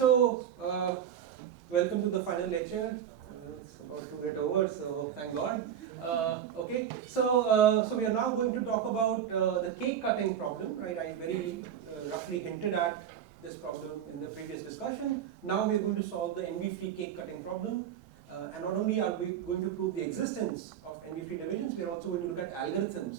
Welcome to the final lecture. It's about to get over, so thank God. So we are now going to talk about the cake cutting problem, right? I very roughly hinted at this problem in the previous discussion. Now we are going to solve the NV-free cake cutting problem. And not only are we going to prove the existence of NV-free divisions, we are also going to look at algorithms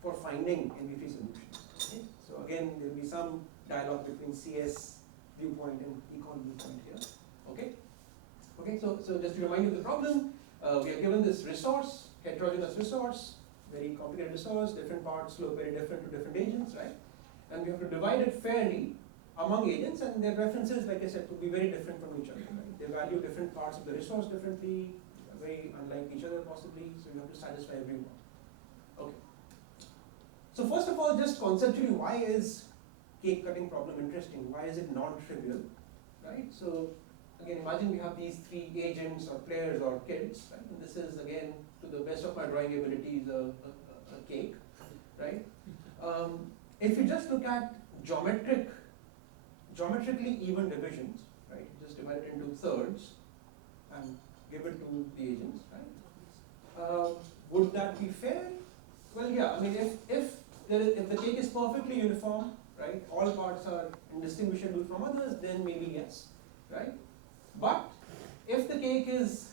for finding NV-free solutions. Okay? So again, there will be some dialogue between CS viewpoint and econ viewpoint here. Okay, so just to remind you of the problem, we are given this resource, heterogeneous resource, very complicated resource, different parts look very different to different agents, right? And we have to divide it fairly among agents, and their preferences, like I said, could be very different from each other. Right? They value different parts of the resource differently, very unlike each other possibly, so you have to satisfy everyone. Okay. So first of all, just conceptually, why is cake cutting problem interesting? Why is it non-trivial? Right? So again, imagine we have these three agents or players or kids, right? And this is again, to the best of my drawing abilities, a cake, right? If you just look at geometrically even divisions, right? You just divide it into thirds and give it to the agents, right? Would that be fair? Well, yeah. I mean, if the cake is perfectly uniform, right? All parts are indistinguishable from others, then maybe yes, right? But if the cake is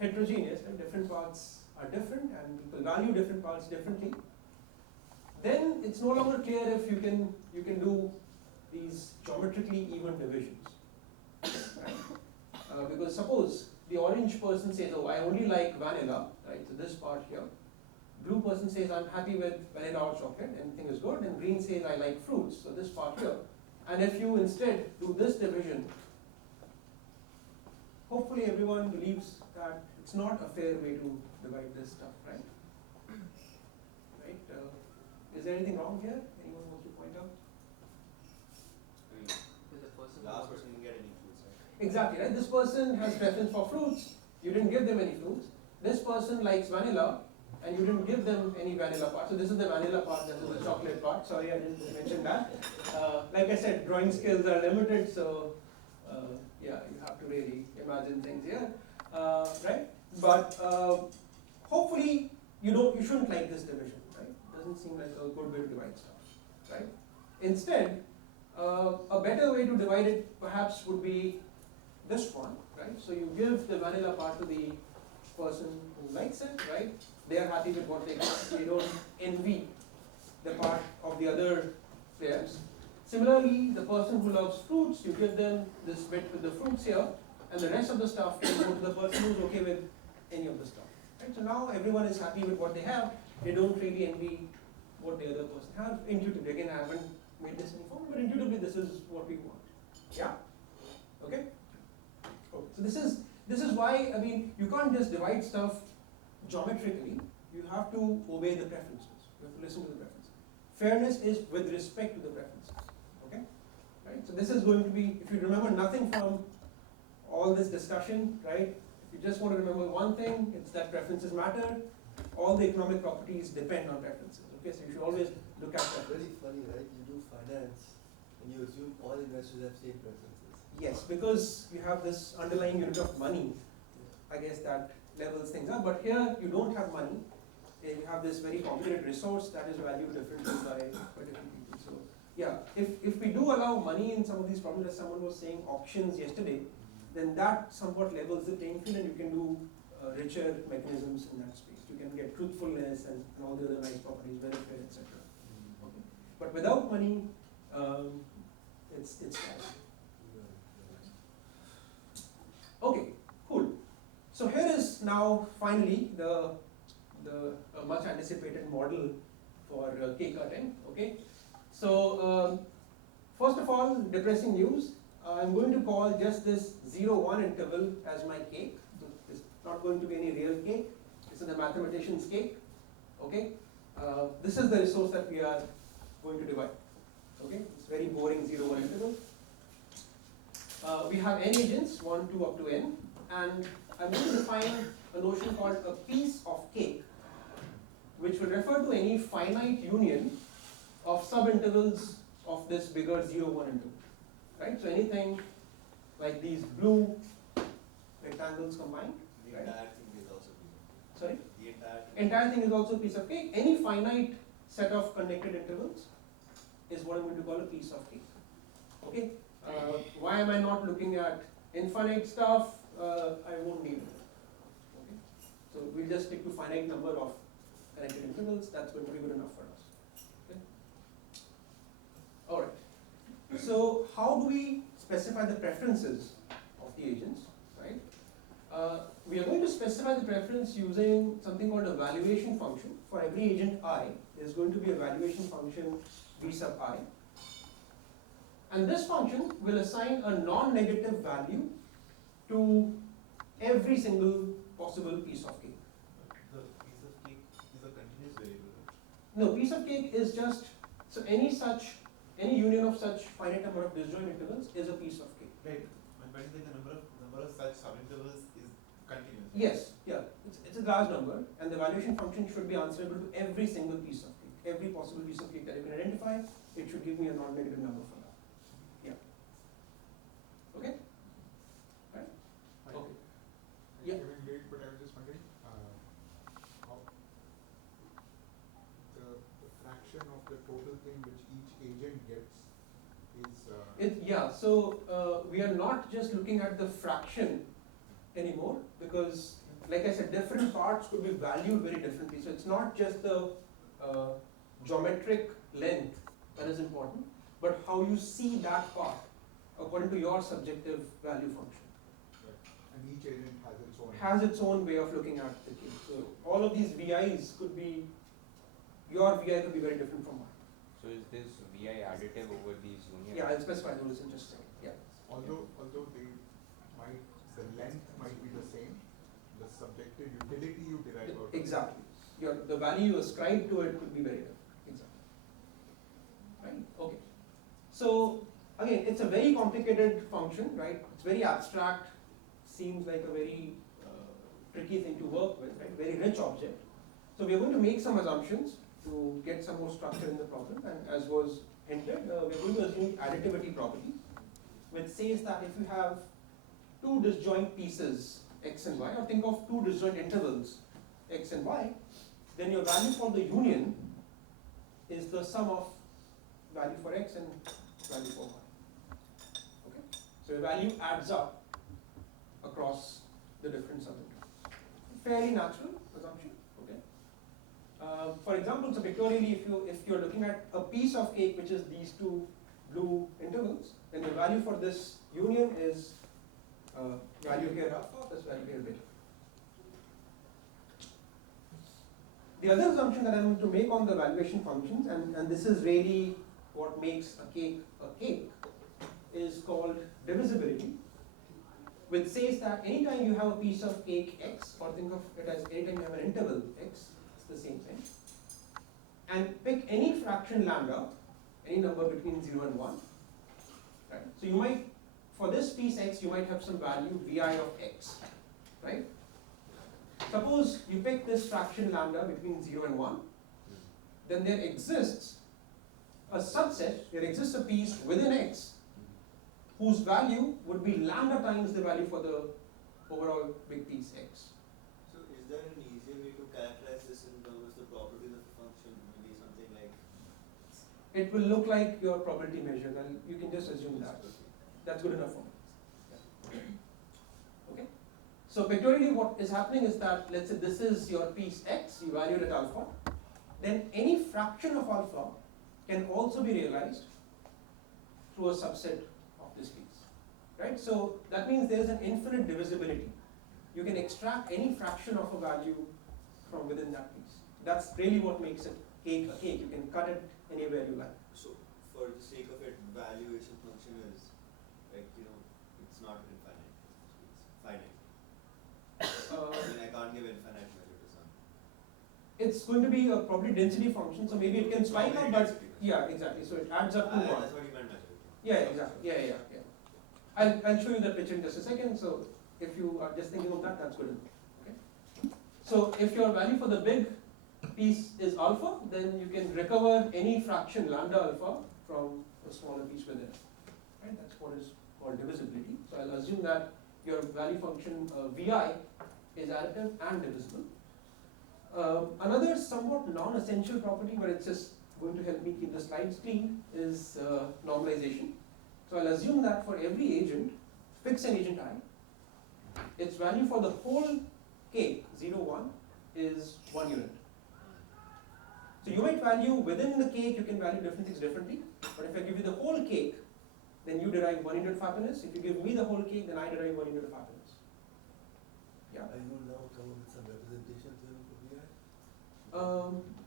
heterogeneous and different parts are different and people value different parts differently, then it's no longer clear if you can do these geometrically even divisions. Right? Because suppose the orange person says, oh, I only like vanilla, right? So this part here. Blue person says, I'm happy with vanilla or chocolate, anything is good. And green says, I like fruits, so this part here. And if you instead do this division, hopefully everyone believes that it's not a fair way to divide this stuff, right? Right? Is there anything wrong here? Anyone wants to point out? Last person didn't get any fruits, right? Exactly, right? This person has preference for fruits. You didn't give them any fruits. This person likes vanilla, and you didn't give them any vanilla part. So this is the vanilla part, this is the chocolate part. Sorry, I didn't mention that. Like I said, drawing skills are limited, so yeah, you have to really imagine things here, right? But hopefully you shouldn't like this division, right? Doesn't seem like a good way to divide stuff, right? Instead, a better way to divide it perhaps would be this one, right? So you give the vanilla part to the person who likes it, right? They are happy with what they get. They don't envy the part of the other players. Similarly, the person who loves fruits, you give them this bit with the fruits here, and the rest of the stuff can go to the person who's okay with any of the stuff. Right? So now everyone is happy with what they have. They don't really envy what the other person has. Intuitively, again, I haven't made this any form, but intuitively this is what we want. Yeah? Okay? So this is why, I mean, you can't just divide stuff geometrically. You have to obey the preferences. You have to listen to the preferences. Fairness is with respect to the preferences. Okay? Right? So this is going to be, if you remember nothing from all this discussion, right? If you just want to remember one thing, it's that preferences matter. All the economic properties depend on preferences. Okay, so you should always look at that. Very funny, right? You do finance and you assume all investors have same preferences. Yes, because you have this underlying unit of money. I guess that levels things up. But here you don't have money. You have this very complicated resource that is valued differently by different people. So yeah, if we do allow money in some of these problems, as someone was saying, options yesterday, then that somewhat levels the playing field, and you can do richer mechanisms in that space. You can get truthfulness and all the other nice properties, welfare, etc. Okay. But without money, it's bad. Okay, cool. So here is now finally the much anticipated model for cake cutting. Okay. So first of all, depressing news. I'm going to call just this 0-1 interval as my cake. So it's not going to be any real cake. This is the mathematician's cake. Okay. This is the resource that we are going to divide. Okay. It's very boring 0-1 interval. We have n agents, 1, 2 up to n, and I'm going to define a notion called a piece of cake, which will refer to any finite union of subintervals of this bigger 0-1 interval. Right? So anything like these blue rectangles combined. The Right. entire thing is also piece of cake. Sorry? The entire thing. Entire thing is also a piece of cake. Any finite set of connected intervals is what I'm going to call a piece of cake. Okay? Why am I not looking at infinite stuff? I won't need it. Okay? So we'll just stick to finite number of connected intervals. That's going to be good enough for us. Okay? All right. So how do we specify the preferences of the agents? Right? We are going to specify the preference using something called a valuation function. For every agent I, there's going to be a valuation function v sub I. And this function will assign a non-negative value to every single possible piece of cake. The piece of cake is a continuous variable, right? No, piece of cake is just, so any union of such finite number of disjoint intervals is a piece of cake. Right. But is like the number of such subintervals is continuous. Yes, yeah, it's a large number, and the valuation function should be answerable to every single piece of cake. Every possible piece of cake that you can identify, it should give me a non-negative number for that. Yeah. Okay? Right? Okay. Yeah. I came in late, but I was just wondering, how the fraction of the total thing which each agent gets is. So we are not just looking at the fraction anymore, because like I said, different parts could be valued very differently. So it's not just the geometric length that is important, but how you see that part according to your subjective value function. And each agent Has its own way of looking at the cake. So all of these VIs could be, your VI could be very different from mine. So is this VI additive over these unions? Yeah, I'll specify those in just a second. Yeah. Although the length might be the same, the subjective utility you derive out of it. Exactly. The value you ascribe to it could be very different. Exactly. Right? Okay. So again, it's a very complicated function, right? It's very abstract, seems like a very tricky thing to work with, right? Very rich object. So we are going to make some assumptions to get some more structure in the problem, and as was hinted, we are going to assume additivity property, which says that if you have two disjoint pieces x and y, or think of two disjoint intervals x and y, then your value for the union is the sum of value for x and value for y. Okay? So your value adds up across the different subintervals. Fairly natural assumption. Okay. For example, so pictorially, if you're looking at a piece of cake which is these two blue intervals, then your value for this union is value here alpha plus value here beta. The other assumption that I'm going to make on the valuation functions, and this is really what makes a cake, is called divisibility, which says that anytime you have a piece of cake x, or think of it as anytime you have an interval x, it's the same thing, and pick any fraction lambda, any number between 0 and 1, right? So you might, for this piece x, you might have some value vi of x, right? Suppose you pick this fraction lambda between 0 and 1, then there exists a subset, there exists a piece within x whose value would be lambda times the value for the overall big piece x. So is there an easier way to characterize this in terms of the properties of the function? Maybe something like It will look like your probability measure, and you can just assume that. That's good enough for me. Okay? So pictorially what is happening is that, let's say this is your piece x, you value it at alpha, then any fraction of alpha can also be realized through a subset of this piece, right? So that means there is an infinite divisibility. You can extract any fraction of a value from within that piece. That's really what makes it cake a cake. You can cut it anywhere you like. so for the sake of it, valuation function is like it's not infinite. It's finite. I can't give infinite measure to something. It's going to be a probably density function, so maybe it can spike up, but yeah, exactly. So it adds up to 1. That's what you meant measure. Yeah, exactly. Yeah. I'll show you that picture in just a second. So if you are just thinking of that, that's good enough. Okay. So if your value for the big piece is alpha, then you can recover any fraction lambda alpha from a smaller piece within it. Right? That's what is called divisibility. So I'll assume that your value function vi is additive and divisible. Another somewhat non-essential property, but it's just going to help me keep the slides clean, is normalization. So I'll assume that for every agent, fix an agent I, its value for the whole cake, 0, 1, is 1 unit. So you might value within the cake, you can value different things differently, but if I give you the whole cake, then you derive 1 unit of happiness. If you give me the whole cake, then I derive 1 unit of happiness. Yeah? Are you now come up with some representation theorem for VI?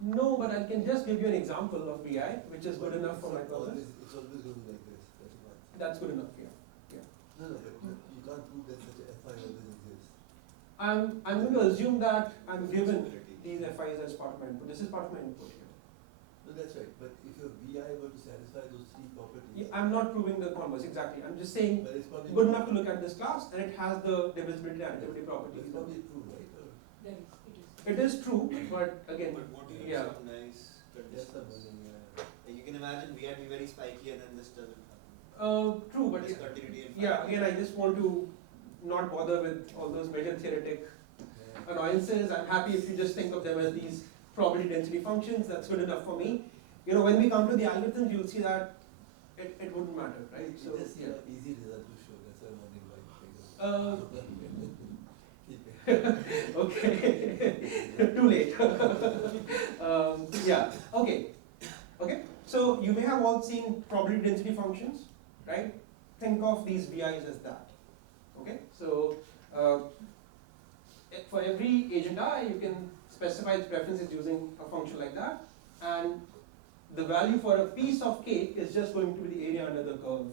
No, but I can just give you an example of VI, which is good enough for my purpose. It's always going to be like this. That's what. That's good enough, yeah. No, but you can't prove that such a FI always exists. I'm going to assume that I'm given these FIs as part of my input. This is part of my input here. No, that's right. But if your VI were to satisfy those 3 properties, Yeah, I'm not proving the converse, exactly. I'm just saying but it's probably good enough to look at this class, and it has the divisibility and additivity properties. It's probably true, right? Or It is true, but again, But what do you yeah. some nice that's the conditions? meaning. Like you can imagine we had be very spiky and then this doesn't happen. True, but This continuity and yeah, again, I just want to not bother with all those measured theoretic annoyances. I'm happy if you just think of them as these probability density functions. That's good enough for me. You know, when we come to the algorithms, you'll see that it wouldn't matter, right? It's So just yeah. easy result to show. That's why I'm wondering why. Okay. Too late. Yeah. Okay. Okay. So you may have all seen probability density functions, right? Think of these VIs as that. Okay. So for every agent I, you can specify its preferences using a function like that, and the value for a piece of cake is just going to be the area under the curve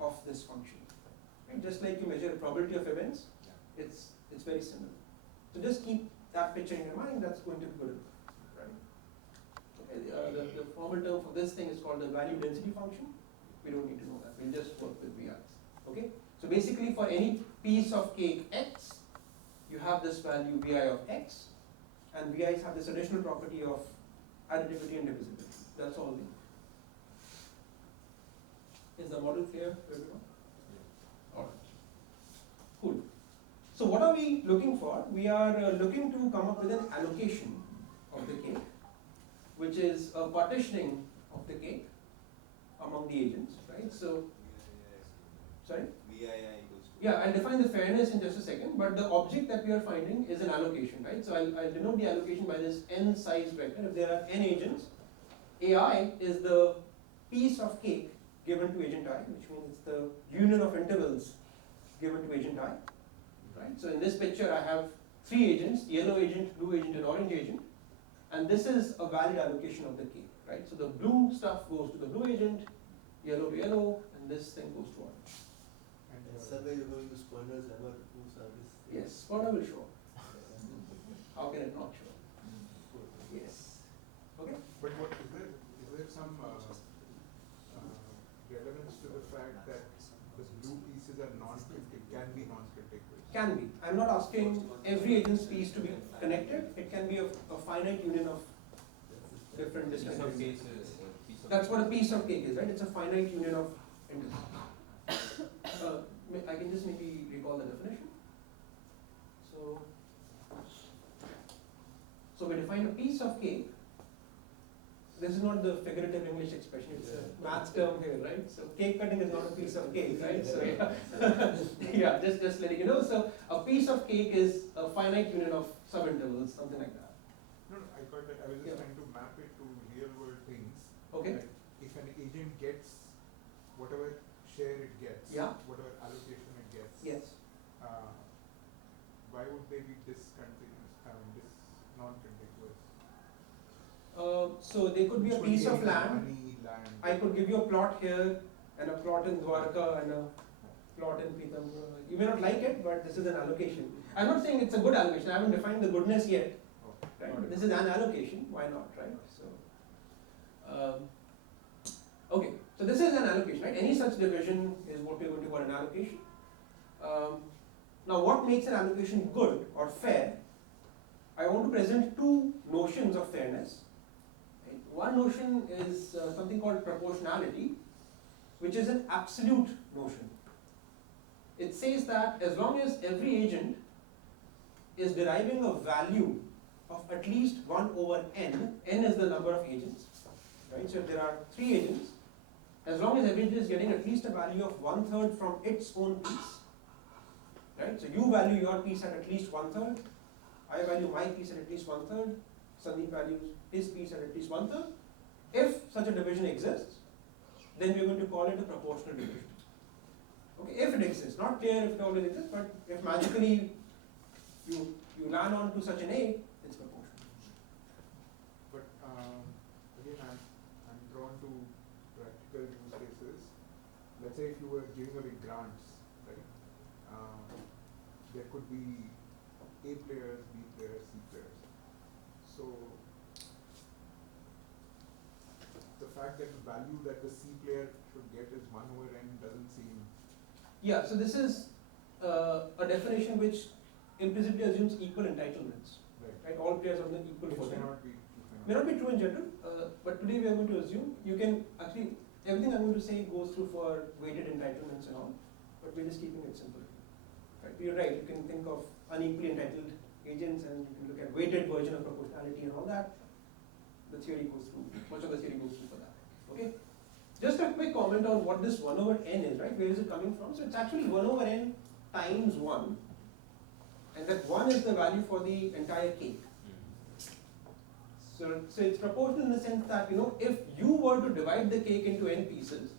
of this function. Right? Just like you measure the probability of events, it's very similar. So just keep that picture in your mind. That's going to be good enough, right? Okay, the formal term for this thing is called the value density function. We don't need to know that. We'll just work with VIs. Okay. So basically, for any piece of cake x, you have this value vi of x, and VIs have this additional property of additivity and divisibility. That's all we need. Is the model clear to everyone? All right. Cool. So what are we looking for? We are looking to come up with an allocation of the cake, which is a partitioning of the cake among the agents, right? So, sorry? VII equals to. Yeah, I'll define the fairness in just a second, but the object that we are finding is an allocation, right? So I'll denote the allocation by this n size vector. If there are n agents, AI is the piece of cake given to agent I, which means it's the union of intervals given to agent I, right? So in this picture, I have 3 agents: yellow agent, blue agent, and orange agent, and this is a valid allocation of the cake, right? So the blue stuff goes to the blue agent, yellow to yellow, and this thing goes to orange. And somewhere you're going to use Squander's lemma to prove service. Yes, Squander will show. How can it not show? Yes. Okay. But what is there some relevance to the fact that the blue pieces are non-cryptic, can be non-cryptic? Can be. I'm not asking every agent's piece to be connected. It can be a finite union of different Piece of disconnected. case is piece of That's what a piece of cake is, right? It's a finite union of intervals. I can just maybe recall the definition. So we define a piece of cake. This is not the figurative English expression, it's a math term here, right? So cake cutting is not a piece of cake, right? So yeah, just letting you know. So a piece of cake is a finite union of subintervals, something like that. No, I got that. I was just Yeah. trying to map it to real world things. Okay. Like if an agent gets whatever share it gets, Yeah. whatever allocation it gets, Yes. why would they be discontinuous? Non-contiguous. So they could be a Which would piece of any land. money, land. I could give you a plot here and a plot in Dwarka and a plot in Pitham. You may not like it, but this is an allocation. I'm not saying it's a good allocation. I haven't defined the goodness yet. Right? But this is an allocation. Why not, right? So, okay. So this is an allocation, right? Any such division is what we're going to call an allocation. Now, what makes an allocation good or fair? I want to present 2 notions of fairness. Right? One notion is something called proportionality, which is an absolute notion. It says that as long as every agent is deriving a value of at least 1 over n, n is the number of agents, right? So if there are 3 agents, as long as every agent is getting at least a value of 1/3 from its own piece, right? So you value your piece at least 1/3, I value my piece at least 1/3, Sandeep values his piece at least 1/3. If such a division exists, then we're going to call it a proportional division. Okay, if it exists, not clear if it always exists, but if magically you land on to such an A, it's proportional. But again, I'm drawn to practical use cases. Let's say if you were giving away grants, right? There could be A players, B players, C players. So the fact that the value that the C player should get is 1 over n doesn't seem. Yeah, so this is a definition which implicitly assumes equal entitlements, right? All players are on the equal Which footing. may May not be true in general, but today we are going to assume you can actually, everything I'm going to say goes through for weighted entitlements and all, but we're just keeping it simple. Right? You're right, you can think of unequally entitled agents and you can look at weighted version of proportionality and all that. The theory goes through, much of the theory goes through for that. Okay? Just a quick comment on what this 1 over n is, right? Where is it coming from? So it's actually 1 over n times 1, and that 1 is the value for the entire cake. So it's proportional in the sense that, if you were to divide the cake into n pieces,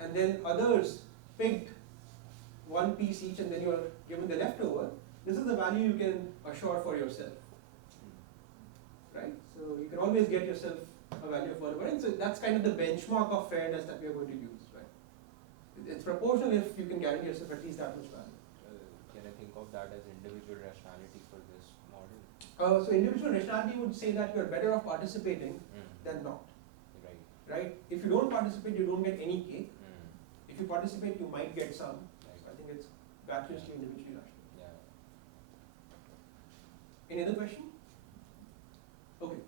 and then others picked 1 piece each and then you are given the leftover, this is the value you can assure for yourself. Right? So you can always get yourself a value of 1 over n. So that's kind of the benchmark of fairness that we are going to use, right? It's proportional if you can guarantee yourself at least that much value. Can I think of that as individual rationality for this model? So individual rationality would say that you are better off participating than not. Right. Right? If you don't participate, you don't get any cake. Mm. If you participate, you might get some. Right. So I think it's gratuitously individually rational. Yeah. Any other question? Okay.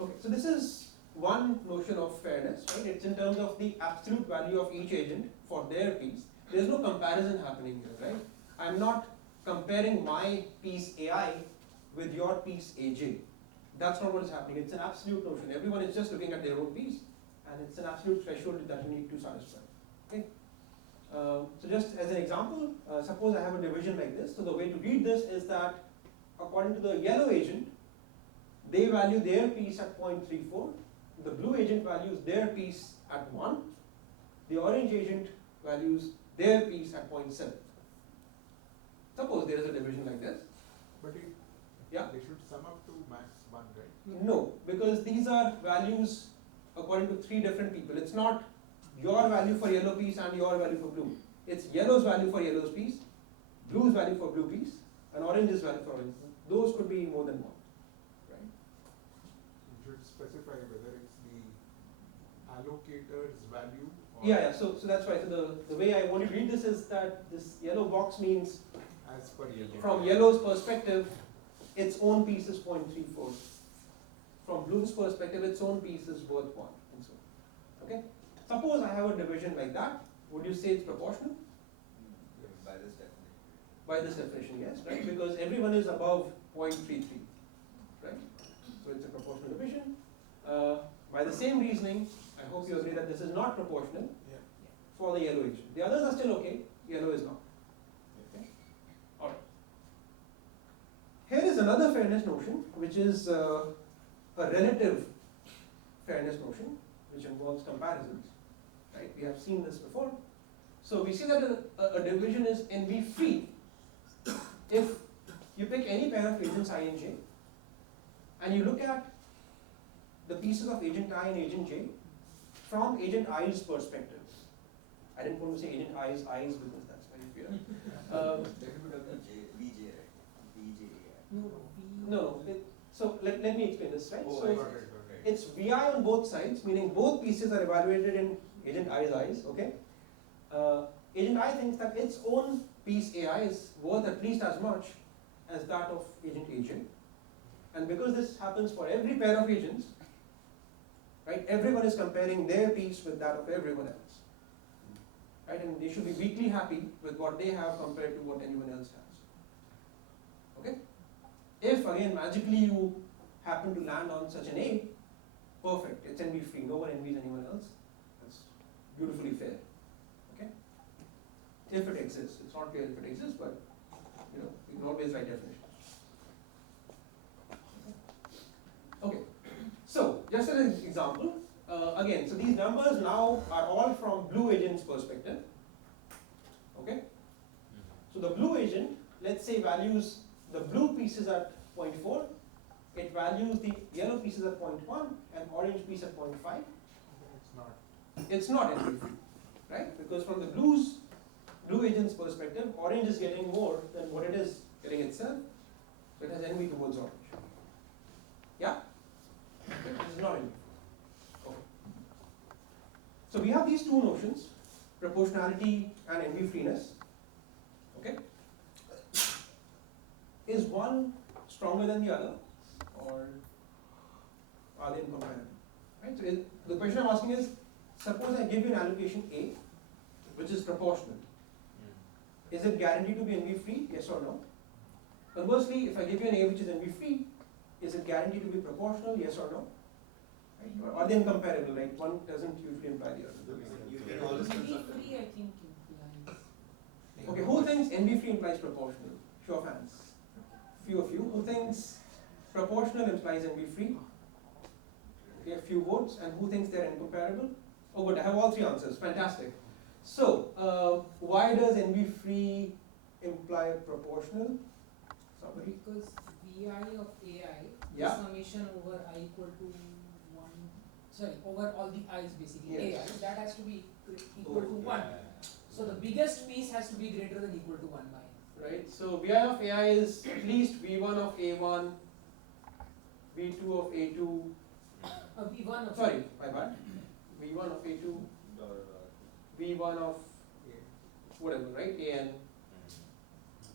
Okay, so this is one notion of fairness, right? It's in terms of the absolute value of each agent for their piece. There's no comparison happening here, right? I'm not comparing my piece AI with your piece AJ. That's not what is happening. It's an absolute notion. Everyone is just looking at their own piece, and it's an absolute threshold that you need to satisfy. Okay. So just as an example, suppose I have a division like this. So the way to read this is that according to the yellow agent, they value their piece at 0.34. The blue agent values their piece at 1. The orange agent values their piece at 0.7. Suppose there is a division like this. But Yeah. they should sum up to max 1, right? No, because these are values according to 3 different people. It's not your value for yellow piece and your value for blue. It's yellow's value for yellow's piece, blue's value for blue piece, and orange's value for orange. Those could be more than 1. Right? You should specify whether it's the allocator's value or Yeah, so that's why. So the way I want to read this is that this yellow box means as per yellow. from yellow's perspective, its own piece is 0.34. From blue's perspective, its own piece is worth 1, and so on. Okay? Suppose I have a division like that. Would you say it's proportional? By this definition. By this definition, yes, right? Because everyone is above 0.33, right? So it's a proportional division. By the same reasoning, I hope you agree that this is not proportional for the yellow agent. The others are still okay, yellow is not. Okay? All right. Here is another fairness notion, which is a relative fairness notion, which involves comparisons. Right? We have seen this before. So we see that a division is NB free if you pick any pair of agents I and j, and you look at the pieces of agent I and agent j from agent I's perspective. I didn't want to say agent I's eyes because that's very clear. That would be VJ, right? VJ. No. So let me explain this, right? Oh, So I got see. it. it's Vi on both sides, meaning both pieces are evaluated in agent I's eyes, okay? Agent I thinks that its own piece AI is worth at least as much as that of agent AJ. And because this happens for every pair of agents, right, everyone is comparing their piece with that of everyone else. right? And they should be weakly happy with what they have compared to what anyone else has. Okay? If again magically you happen to land on such an A, perfect, it's envy free, no one envies anyone else. That's beautifully fair. Okay? If it exists. It's not clear if it exists, but you know, we can always write definitions. Okay. So just as an example, again, so these numbers now are all from blue agent's perspective. Okay? So the blue agent, let's say, values the blue pieces at 0.4, it values the yellow pieces at 0.1 and orange piece at 0.5. It's not. It's not envy free, right? Because from the blue agent's perspective, orange is getting more than what it is getting itself, so it has envy towards orange. Yeah? Okay, this is not envy. Okay. So we have these two notions, proportionality and envy freeness. Okay? Is one stronger than the other, or are they incomparable? Right? So the question I'm asking is, suppose I give you an allocation A, which is proportional. Is it guaranteed to be envy free? Yes or no? Conversely, if I give you an A which is envy free, is it guaranteed to be proportional? Yes or no? Right? Or are they incomparable? Like one doesn't usually imply the other. You can always Envy construct free, I think, implies. Okay, who thinks envy free implies proportional? Show of hands. Few of you. Who thinks proportional implies envy free? Okay, a few votes. And who thinks they're incomparable? Oh, good. I have all three answers. Fantastic. So, why does envy free imply proportional? Somebody? Because Vi of AI, Yeah. the summation over I equal to 1, sorry, over all the i's basically, Yes. AIs, that has to be equal to 1. So the biggest piece has to be greater than equal to 1 by. Right. So, Vi of AI is at least V1 of A1, V2 of A2. V1 of Sorry, my bad. V1 of A2, V1 of whatever, right? AN.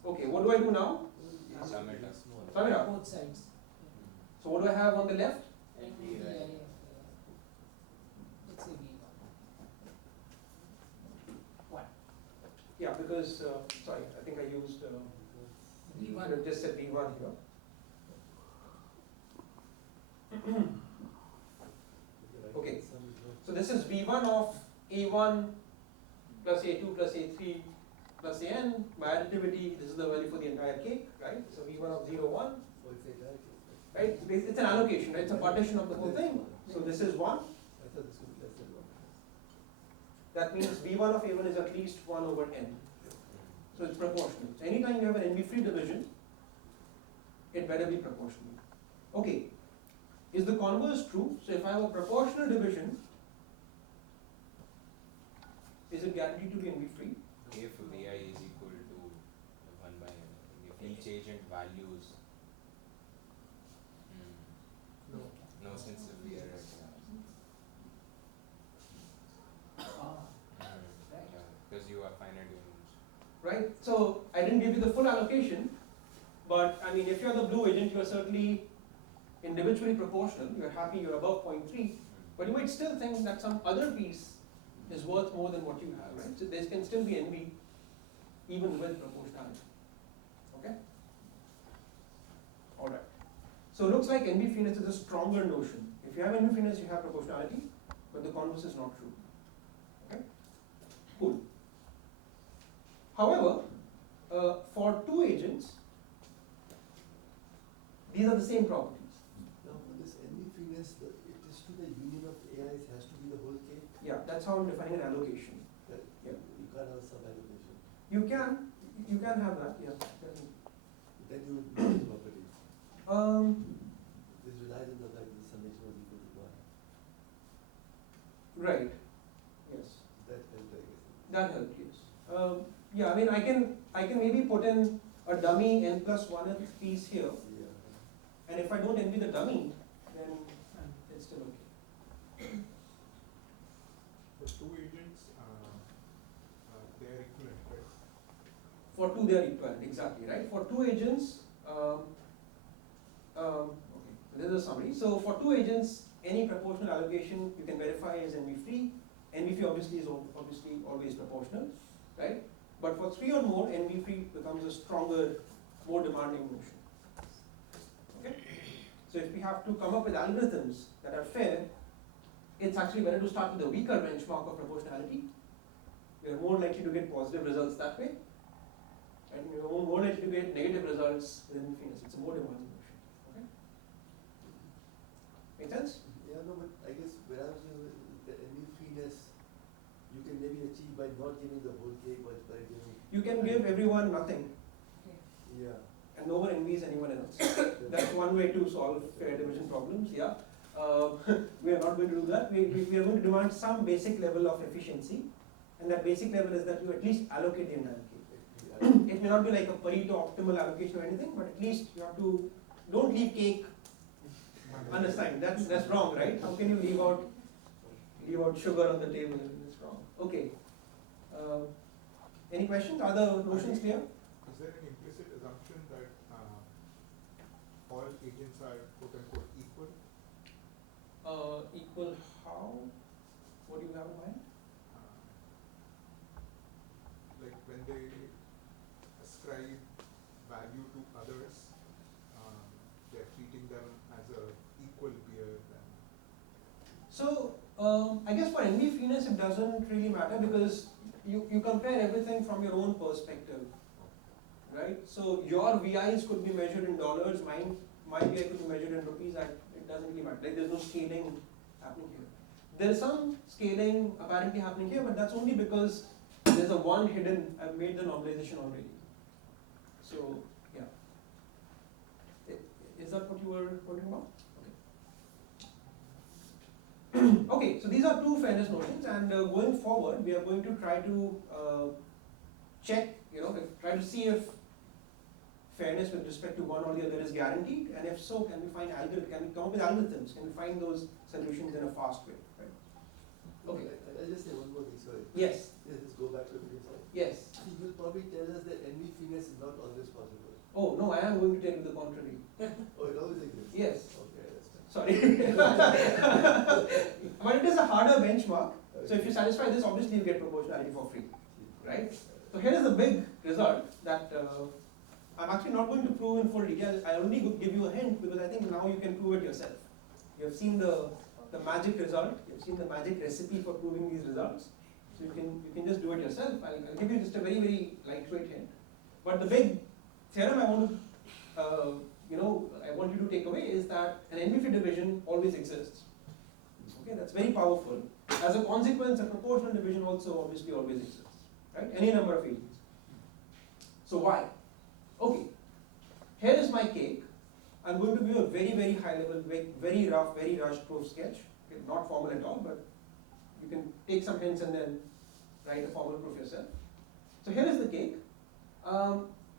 Okay, what do I do now? Sum it up. Sum it up. both sides. So what do I have on the left? And Vi. Vi of AI. Let's say V1. 1. Yeah, because, sorry, I think I used, V1. should have just said V1 here. Okay, so this is V1 of A1 plus A2 plus A3 plus AN. By additivity, this is the value for the entire cake, right? So V1 of 0, 1, right? It's an allocation, right? It's a partition of the whole thing. So this is 1. That means V1 of A1 is at least 1 over N. So it's proportional. So anytime you have an envy-free division, it better be proportional. Okay. Is the converse true? So if I have a proportional division, is it guaranteed to be envy-free? If Vi is equal to 1 by n, if each agent values, no since we are at, because you are finite dimensions. Right? So I didn't give you the full allocation, but I mean, if you're the blue agent, you're certainly individually proportional. You're happy you're above 0.3, but you might still think that some other piece is worth more than what you have, right? So there can still be envy even with proportionality. Okay? Alright. So it looks like envy freeness is a stronger notion. If you have envy freeness, you have proportionality, but the converse is not true. Okay? Cool. However, for two agents, these are the same properties. Now, for this envy freeness, it is to the union of AIs has to be the whole cake. Yeah, that's how I'm defining an allocation. That Yeah. you can't have a sub-allocation. You can have that, yeah. Then you would lose the property. This relies on the fact that the summation was equal to 1. Right. Yes. That helped, I guess. That helped, yes. Yeah, I mean, I can maybe put in a dummy n plus 1th piece here, Yeah. and if I don't envy the dummy, then it's still okay. For two agents, they are equivalent, right? For two, they are equivalent, exactly, right? For two agents, okay, this is a summary. So for two agents, any proportional allocation you can verify is envy free. NV free obviously is obviously always proportional, right? But for 3 or more, NV free becomes a stronger, more demanding notion. Okay? So if we have to come up with algorithms that are fair, it's actually better to start with a weaker benchmark of proportionality. We are more likely to get positive results that way, and we are more likely to get negative results with NV freeness. It's a more demanding notion. Okay? Make sense? Yeah, no, but I guess whereas the NV freeness, you can maybe achieve by not giving the whole cake, but by giving. You can give everyone nothing, Yeah. and no one envies anyone else. That's one way to solve fair division problems, yeah. We are not going to do that. We are going to demand some basic level of efficiency, and that basic level is that you at least allocate the entire cake. It may not be like a Pareto optimal allocation or anything, but at least you have to, don't leave cake unassigned. That's wrong, right? How can you leave out sugar on the table? It's wrong. Okay. Any questions? Are the notions clear? Is there an implicit assumption that all agents are quote unquote equal? Equal how? What do you have in mind? Like when they ascribe value to others, they're treating them as a equal peer. So, I guess for NV freeness it doesn't really matter because you compare everything from your own perspective, right? So your VIs could be measured in dollars, my VI could be measured in rupees, and it doesn't really matter. Like there's no scaling happening here. There is some scaling apparently happening here, but that's only because there's a one hidden, I've made the normalization already. So, yeah. Is that what you were wondering about? Okay, so these are two fairness notions, and going forward, we are going to try to check, try to see if fairness with respect to one or the other is guaranteed, and if so, can we come up with algorithms? Can we find those solutions in a fast way? Right? Okay. I'll just say one more thing, sorry. Yes. Let's go back to the previous slide. Yes. See, you'll probably tell us that NV freeness is not always possible. Oh no, I am going to tell you the contrary. Oh, it always exists? Yes. Okay, I understand. Sorry. But it is a harder benchmark. So if you satisfy this, obviously you get proportionality for free, right? So here is the big result that I'm actually not going to prove in full detail. I only give you a hint because I think now you can prove it yourself. You have seen the magic result. You have seen the magic recipe for proving these results. So you can just do it yourself. I'll give you just a very, very lightweight hint. But the big theorem I want to I want you to take away is that an NV-free division always exists. Okay, that's very powerful. As a consequence, a proportional division also obviously always exists, right? Any number of agents. So why? Okay, here is my cake. I'm going to give you a very, very high level, very rough, very rushed proof sketch. Okay, not formal at all, but you can take some hints and then write a formal proof yourself. So here is the cake.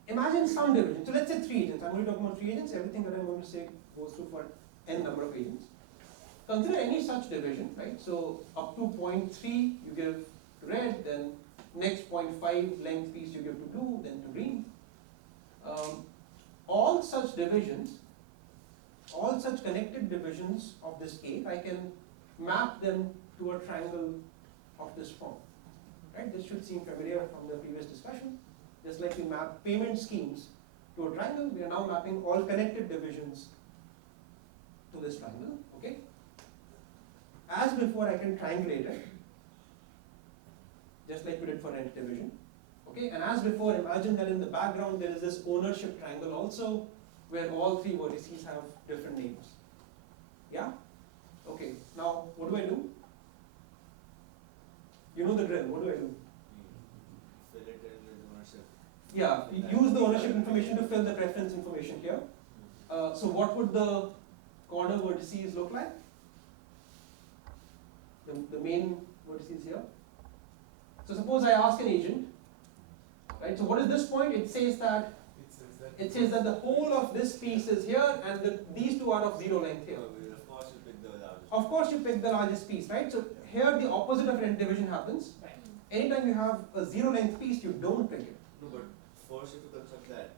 Imagine some division. So let's say 3 agents. I'm going to talk about 3 agents. Everything that I'm going to say goes through for n number of agents. Consider any such division, right? So up to 0.3 you give to red, then next 0.5 length piece you give to blue, then to green. All such divisions, all such connected divisions of this cake, I can map them to a triangle of this form. Right? This should seem familiar from the previous discussion. Just like we map payment schemes to a triangle, we are now mapping all connected divisions to this triangle. Okay? As before, I can triangulate it, just like we did for rent division. Okay? And as before, imagine that in the background there is this ownership triangle also, where all 3 vertices have different names. Yeah? Okay. Now, what do I do? You know the drill. What do I do? Fill it in with ownership. Yeah, use the ownership information to fill the preference information here. So what would the corner vertices look like? The main vertices here. So suppose I ask an agent, right? So what is this point? It says that the whole of this piece is here, and these 2 are of 0 length here. Of course you pick the largest. Of course you pick the largest piece, right? So here the opposite of rent division happens. Anytime you have a 0 length piece, you don't pick it. No, but force you to construct that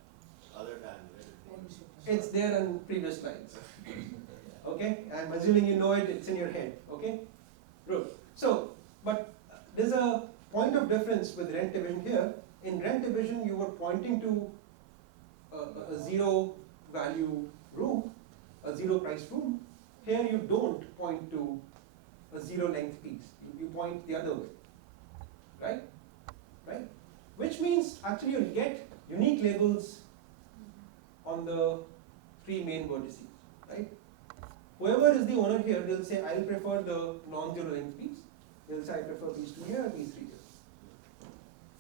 other triangle, right? It's there in previous slides. Okay? I'm assuming you know it, it's in your head. Okay? Good. So, But there's a point of difference with rent division here. In rent division, you were pointing to a zero value room, a zero price room. Here you don't point to a zero length piece. You point the other way, right? Right? Which means actually you'll get unique labels on the three main vertices, right? Whoever is the owner here, they'll say, I'll prefer the non-zero length piece. They'll say, I prefer these two here, these three here.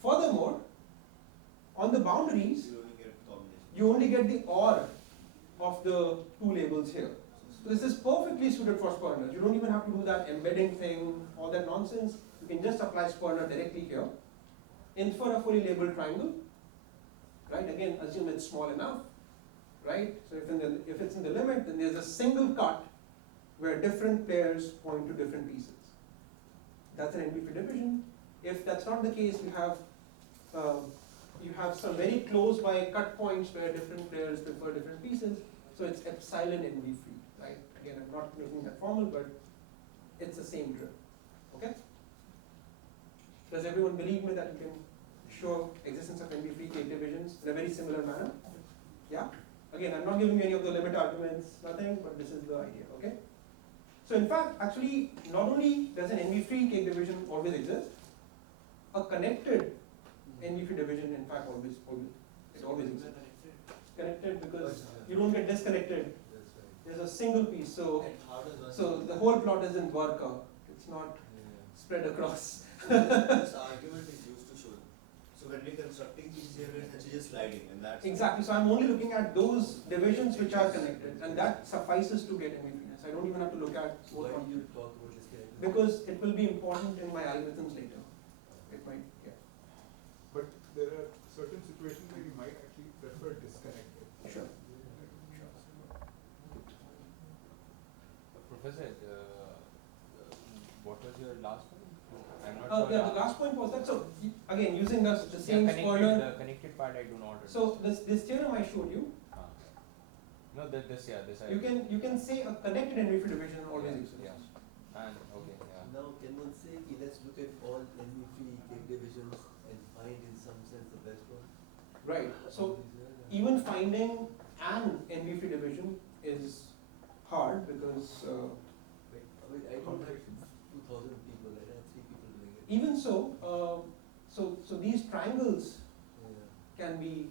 Furthermore, on the boundaries, You only get combination. you only get the OR of the two labels here. So this is perfectly suited for Sperner. You don't even have to do that embedding thing, all that nonsense. You can just apply Sperner directly here. Infer a fully labeled triangle, right? Again, assume it's small enough, right? So if it's in the limit, then there's a single cut where different pairs point to different pieces. That's an NP division. If that's not the case, you have some very close by cut points where different players prefer different pieces. So it's epsilon NV free, right? Again, I'm not making that formal, but it's the same drill. Okay? Does everyone believe me that you can show existence of NV free cake divisions in a very similar manner? Yeah? Again, I'm not giving you any of the limit arguments, nothing, but this is the idea, okay? So in fact, actually, not only does an NV free cake division always exist, a connected NV free division in fact always exists. Connected because you don't get disconnected. That's right. There's a single piece, so And how does one so the whole plot is in Varka. It's not spread across. this argument is used to show. So when we're constructing these here, it's actually just sliding, and that's Exactly. So I'm only looking at those divisions which are connected, and that suffices to get NV freeness. I don't even have to look at So why do you talk about this character? because it will be important in my algorithms later. It might, yeah. But there are certain situations where you might actually prefer disconnected. Sure. Professor, what was your last one? I'm not sure. Yeah, the last point was that, so again, using the same connected, Sperner, the connected part I do not so this theorem I showed you, no, this I you can say a connected NV free division always exists. Yeah. And okay, yeah. Now, can one say, okay, let's look at all NV-free cake divisions and find in some sense the best one? Right. So even finding an NV free division is hard because I mean, I don't have 2,000 people, I have 3 people doing it. even so, so these triangles Yeah, can be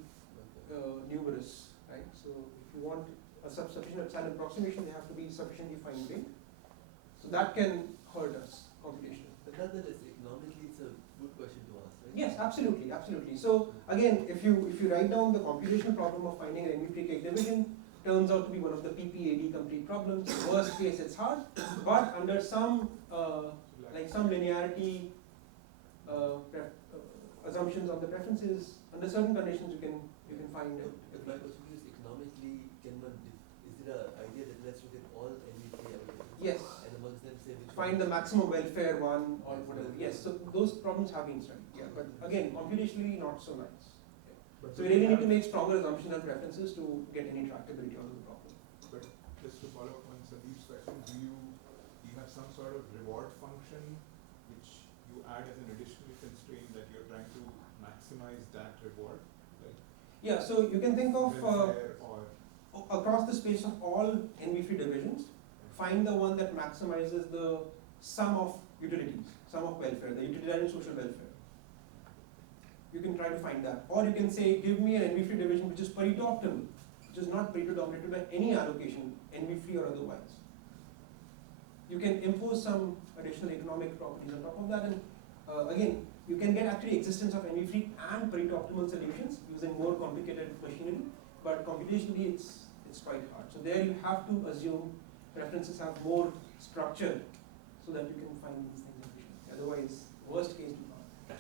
okay. numerous, right? So if you want a sufficient epsilon approximation, they have to be sufficiently fine grained. So that can hurt us computationally. But nonetheless, economically, it's a good question to ask, right? Yes, absolutely, absolutely. So again, if you write down the computational problem of finding an NV free cake division, turns out to be one of the PPAD complete problems. Worst case, it's hard, but under some like some linearity assumptions of the preferences, under certain conditions, you can find it. But my question is, economically, can one, is there an idea that let's look at all NV-free algorithms? Yes. And amongst them say which Find the maximum welfare one or whatever. Yes, so those problems have been studied. Yeah, but again, computationally not so nice. But So we really need to make stronger assumptions and preferences to get any tractability out of the problem. But just to follow up on Sandeep's question, do you have some sort of reward function which you add as an additional constraint that you're trying to maximize that reward? Like Yeah, so you can think of welfare or across the space of all NV free divisions, find the one that maximizes the sum of utilities, sum of welfare, the utilitarian social welfare. You can try to find that. Or you can say, give me an NV free division which is Pareto optimal, which is not Pareto dominated by any allocation, NV free or otherwise. You can impose some additional economic properties on top of that, and again, you can get actually existence of NV free and Pareto optimal solutions using more complicated machinery, but computationally it's quite hard. So there you have to assume preferences have more structure so that you can find these things efficiently. Otherwise, worst case you can't.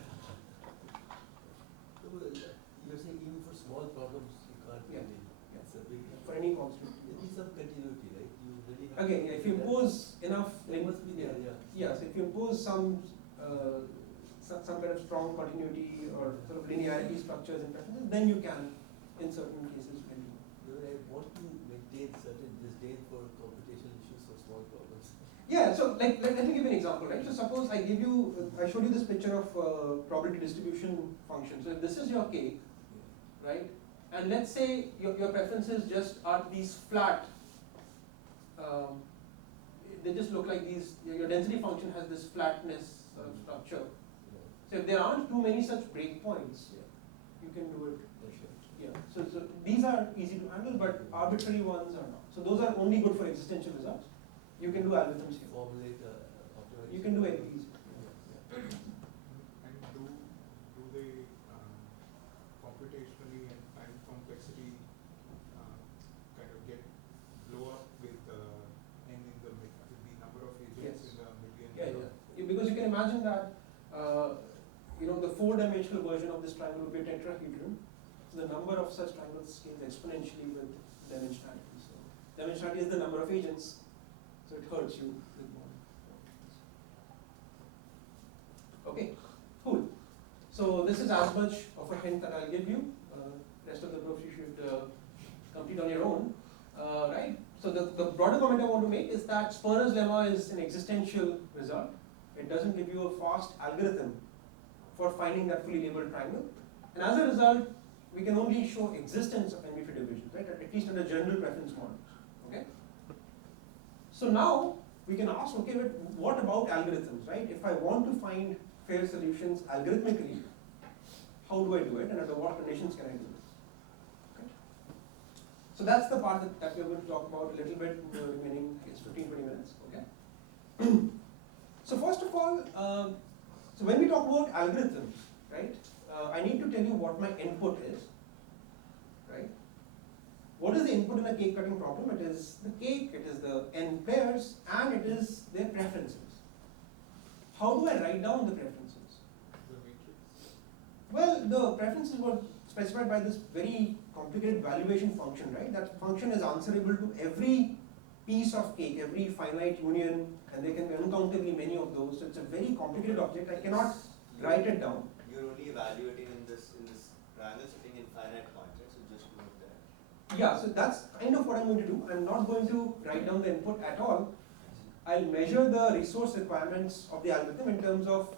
So, you're saying even for small problems, you can't Yeah. really, it's a big, For any constant. it needs some continuity, right? You really have. Again, if you impose enough, There must be there, yeah. yes, if you impose some kind of strong continuity or sort of linearity structures and preferences, then you can, in certain cases, you can do. No, I want to maintain certain disdain for computational issues for small problems. Yeah, so let me give you an example, right? So suppose I give you, I showed you this picture of probability distribution function. So if this is your cake, right? And let's say your preferences just are these flat, they just look like these, your density function has this flatness structure. So if there aren't too many such breakpoints, you can do it. Yeah. So these are easy to handle, but arbitrary ones are not. So those are only good for existential results. You can do algorithms here. Formulate, optimize. You can do APs. And do they computationally and time complexity kind of get blow up with n in the number of agents Yes. in the million? Because you can imagine that the 4-dimensional version of this triangle would be a tetrahedron. So the number of such triangles scales exponentially with dimensionality. So dimensionality is the number of agents, so it hurts you with more. Okay, cool. So this is as much of a hint that I'll give you. Rest of the proof you should complete on your own, right? So the broader comment I want to make is that Sperner's lemma is an existential result. It doesn't give you a fast algorithm for finding that fully labeled triangle. And as a result, we can only show existence of NB-free divisions, right? At least under general preference models. Okay. So now we can ask, okay, but what about algorithms, right? If I want to find fair solutions algorithmically, how do I do it, and under what conditions can I do it? Okay. So that's the part that we're going to talk about a little bit in the remaining 15-20 minutes. Okay. So first of all, so when we talk about algorithms, right, I need to tell you what my input is, right? What is the input in a cake cutting problem? It is the cake, it is the n pairs, and it is their preferences. How do I write down the preferences? The matrix. Well, the preferences were specified by this very complicated valuation function, right? That function is answerable to every piece of cake, every finite union, and there can be uncountably many of those. So it's a very complicated object. I cannot write it down. You're only evaluating in this triangle sitting in finite points, right? So just note that. Yeah, so that's kind of what I'm going to do. I'm not going to write down the input at all. I'll measure the resource requirements of the algorithm in terms of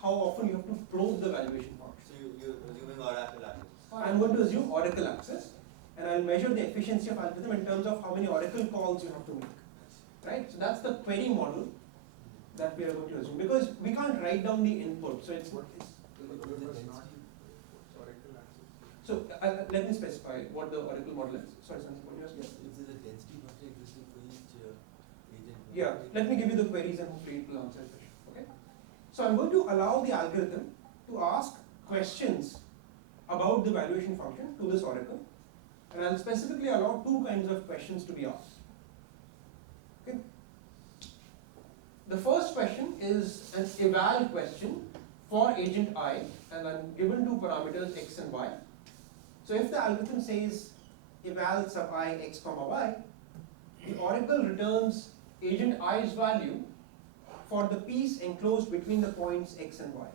how often you have to probe the valuation function. So you're assuming oracle access. I'm going to assume oracle access, and I'll measure the efficiency of algorithm in terms of how many oracle calls you have to make. Right? So that's the query model that we are going to assume, because we can't write down the input. So it's so let me specify what the oracle model is. Sorry, something what you asked? Yes, if there's a density function existing for each agent. Yeah, let me give you the queries and hopefully it will answer the question. Okay. So I'm going to allow the algorithm to ask questions about the valuation function to this oracle, and I'll specifically allow two kinds of questions to be asked. Okay. The first question is an eval question for agent I, and I'm given two parameters x and y. So if the algorithm says eval sub I x comma y, the oracle returns agent I's value for the piece enclosed between the points x and y.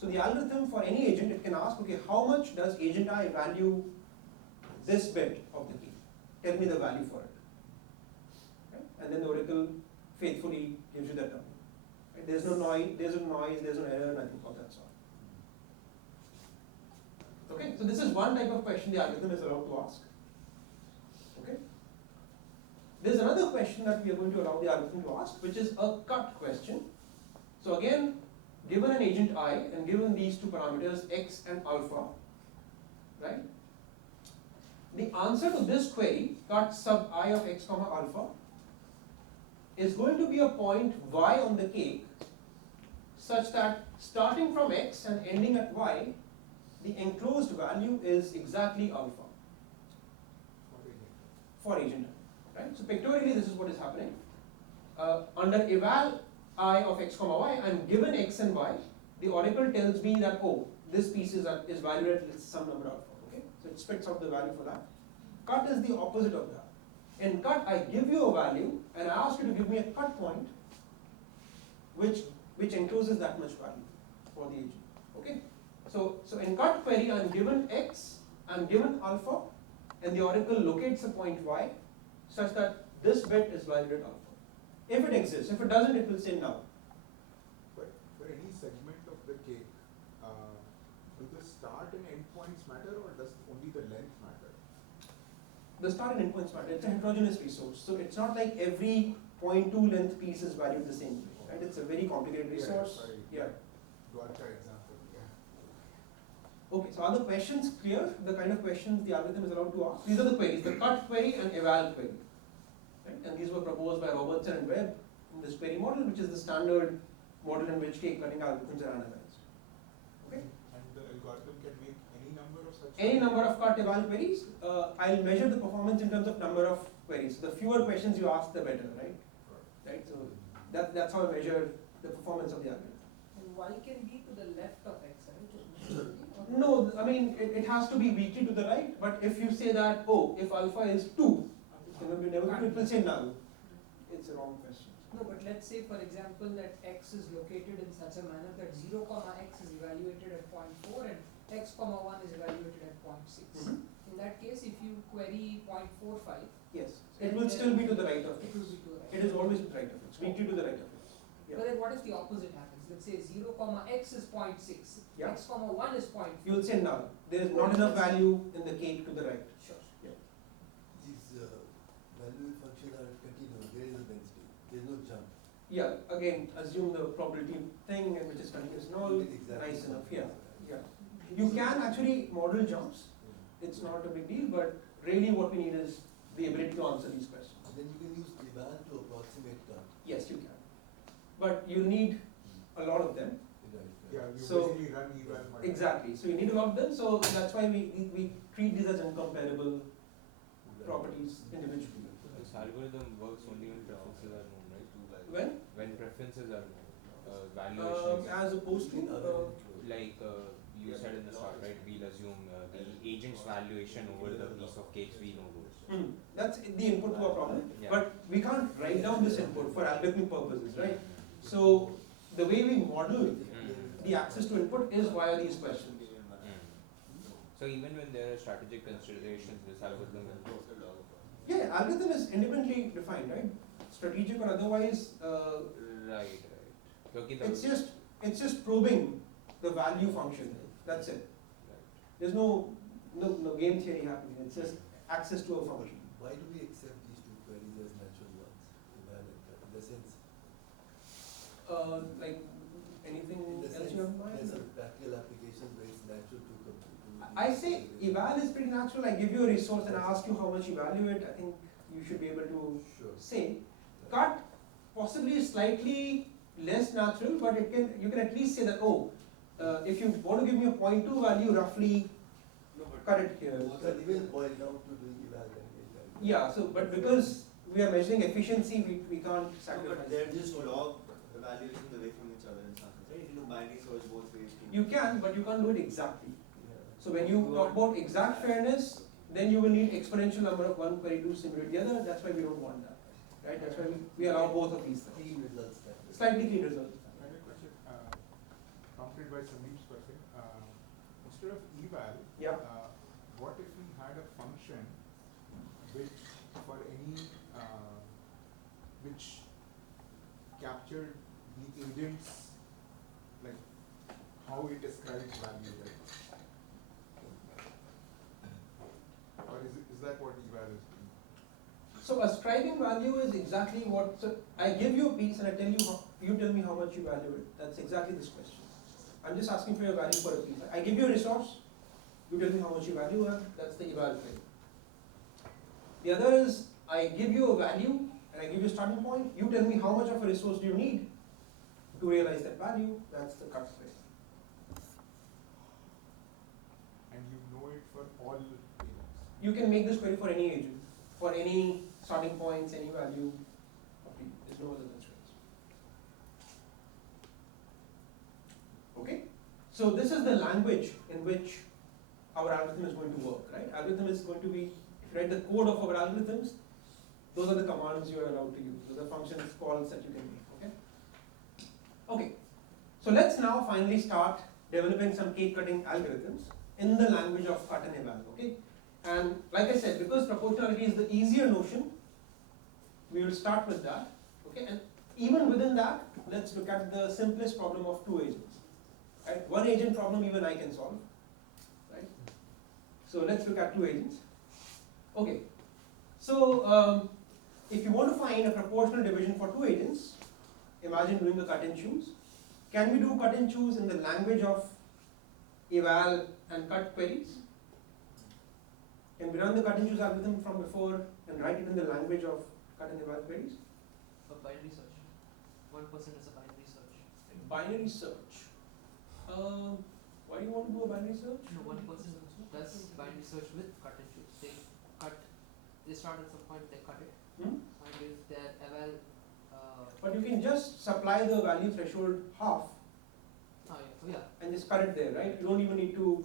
So the algorithm for any agent, it can ask, okay, how much does agent I value this bit of the key? Tell me the value for it. Right? And then the oracle faithfully gives you that number. Right? There's no noise, there's no error, nothing of that sort. Okay, so this is one type of question the algorithm is allowed to ask. Okay. There's another question that we are going to allow the algorithm to ask, which is a cut question. So again, given an agent I and given these two parameters x and alpha, right? The answer to this query, cut sub I of x comma alpha, is going to be a point y on the cake such that starting from x and ending at y, the enclosed value is exactly alpha for agent I, right? So pictorially this is what is happening. Under eval I of x comma y, I'm given x and y. The oracle tells me that, oh, this piece is valued at some number alpha. Okay, so it spits out the value for that. Cut is the opposite of that. In cut, I give you a value and I ask you to give me a cut point which encloses that much value for the agent. Okay, so in cut query, I'm given x, I'm given alpha, and the oracle locates a point y such that this bit is valued at alpha. if it exists. If it doesn't, it will say null. But for any segment of the cake, do the start and end points matter, or does only the length matter? The start and end points matter. It's a heterogeneous resource, so it's not like every 0.2 length piece is valued the same way, right? It's a very complicated resource. Sorry. Yeah. Dwarka example, yeah. Okay, so are the questions clear? The kind of questions the algorithm is allowed to ask? These are the queries, the cut query and eval query. Right? And these were proposed by Robertson and Webb in this query model, which is the standard model in which cake cutting algorithms are analyzed. Okay? And the algorithm can make any number of such. Any number of cut eval queries. I'll measure the performance in terms of number of queries. The fewer questions you ask, the better, right? Right. So that's how I measure the performance of the algorithm. And y can be to the left of x, right? No, I mean it has to be weakly to the right. But if you say that, oh, if alpha is 2, it will say null. It's a wrong question. No, but let's say, for example, that x is located in such a manner that 0, x is evaluated at 0.4 and x, 1 is evaluated at 0.6. In that case, if you query 0.45, yes, it will still be to the right of it x. will be to the right. It is always to the right of x, weakly to the right of x. Yeah. But then what if the opposite happens? Let's say 0, x is 0.6, Yeah. x, 1 is 0.4. You will say null. There is not enough value in the cake to the right. Sure. These value functions are continuous, there is a density, there is no jump. Yeah, again, assume the probability thing and which is continuous null. Exactly. Nice enough, yeah. Yeah. You can actually model jumps. It's not a big deal, but really what we need is the ability to answer these questions. And then you can use eval to approximate cut. Yes, you can. But you need a lot of them. Yeah, you So- basically run eval. Exactly. So you need a lot of them. So that's why we treat these as incomparable properties individually. This algorithm works only when preferences are known, right? When? When preferences are known, valuations, As opposed to like you said in the start, right? We'll assume the agent's valuation over the piece of cakes we know those. that's the input to our problem. Yeah. But we can't write down this input for algorithmic purposes, right? So the way we model the access to input is via these questions. So even when there are strategic considerations, this algorithm will work. Yeah, algorithm is independently defined, right? Strategic or otherwise, Right. Okay, it's just probing the value function. That's it. There's no game theory happening. It's just access to a function. Why do we accept these two queries as natural ones? Eval and cut, in the sense, Like anything in the else sense, you have in mind? there's a practical application where it's natural to compute. I say eval is pretty natural. I give you a resource and I ask you how much you value it. I think you should be able to Sure. say. Cut possibly is slightly less natural, but you can at least say that, if you want to give me a 0.2 value, roughly cut it here. But it will boil down to doing eval and eval. Yeah, so but because we are measuring efficiency, we can't No, sacrifice. but they're just log evaluations away from each other in some sense, right? You can do binary search both ways. You can, but you can't do it exactly. Yeah. So when you talk about exact fairness, then you will need exponential number of one query to simulate the other. That's why we don't want that, right? That's why we allow both of these things. Clean results that way. Slightly clean results. I had a question, prompted by Sandeep's question. Instead of eval, Yeah. What if we had a function which for any which captured the agent's, like how it ascribes value, right? Or is that what eval is doing? So ascribing value is exactly what. So I give you a piece and I tell you you tell me how much you value it. That's exactly this question. I'm just asking for your value for a piece. I give you a resource. You tell me how much you value it. That's the eval query. The other is I give you a value and I give you a starting point. You tell me how much of a resource do you need to realize that value. That's the cut query. And you know it for all agents. You can make this query for any agent, for any starting points, any value. There's no other constraints. Okay? So this is the language in which our algorithm is going to work, right? Algorithm is going to be, if you write the code of our algorithms, those are the commands you are allowed to use. Those are functions, calls that you can make, okay? Okay. So let's now finally start developing some cake cutting algorithms in the language of cut and eval, okay? And like I said, because proportionality is the easier notion, we will start with that, Okay, and even within that, let's look at the simplest problem of two agents. Right? One agent problem even I can solve. Right? So let's look at two agents. Okay. So if you want to find a proportional division for two agents, imagine doing a cut and choose. Can we do cut and choose in the language of eval and cut queries? Can we run the cut and choose algorithm from before and write it in the language of cut and eval queries? A binary search. One person is a binary search. Binary search. Why do you want to do a binary search? No, one person does binary search with cut and choose. They cut. They start at some point. They cut it, Hmm? and if their eval. But you can just supply the value threshold half Yeah. and just cut it there, right? You don't even need to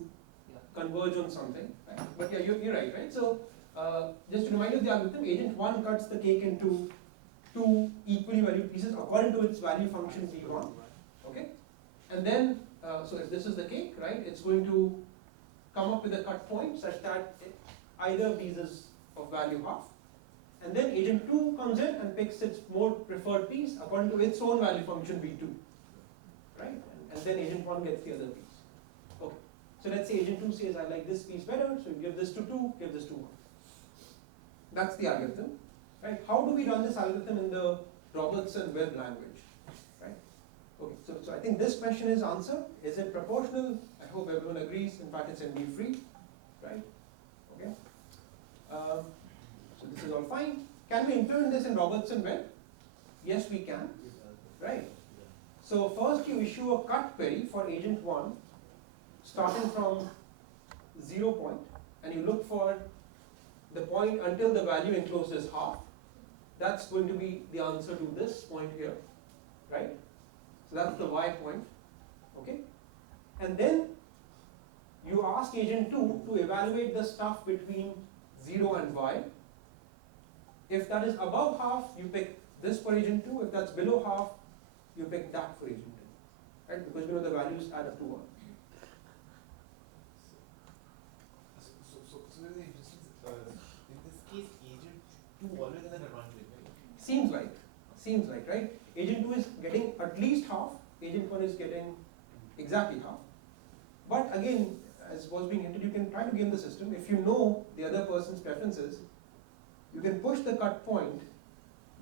Yeah. converge on something, right? But yeah, you're right, right? So just to remind you of the algorithm, agent 1 cuts the cake into two equally valued pieces according to its value function v1, okay? And then, so if this is the cake, right, it's going to come up with a cut point such that either of these is of value half. And then agent 2 comes in and picks its more preferred piece according to its own value function v2, right? And then agent 1 gets the other piece. Okay. So let's say agent 2 says, I like this piece better, so you give this to 2, give this to 1. That's the algorithm, right? How do we run this algorithm in the Robertson web language, right? Okay, so I think this question is answered. Is it proportional? I hope everyone agrees. In fact, it's NB free, right? Okay. So this is all fine. Can we implement this in Robertson web? Yes, we can, right? So first you issue a cut query for agent 1 starting from 0 point, and you look for the point until the value enclosed is half. That's going to be the answer to this point here, right? So that's the y point, okay? And then you ask agent 2 to evaluate the stuff between 0 and y. If that is above half, you pick this for agent 2. If that's below half, you pick that for agent 2, right? Because you know the values add up to 1. So very interesting. In this case, agent 2 always has an advantage, right? Seems like, right? Agent 2 is getting at least half, agent 1 is getting exactly half. But again, as was being hinted, you can try to game the system. If you know the other person's preferences, you can push the cut point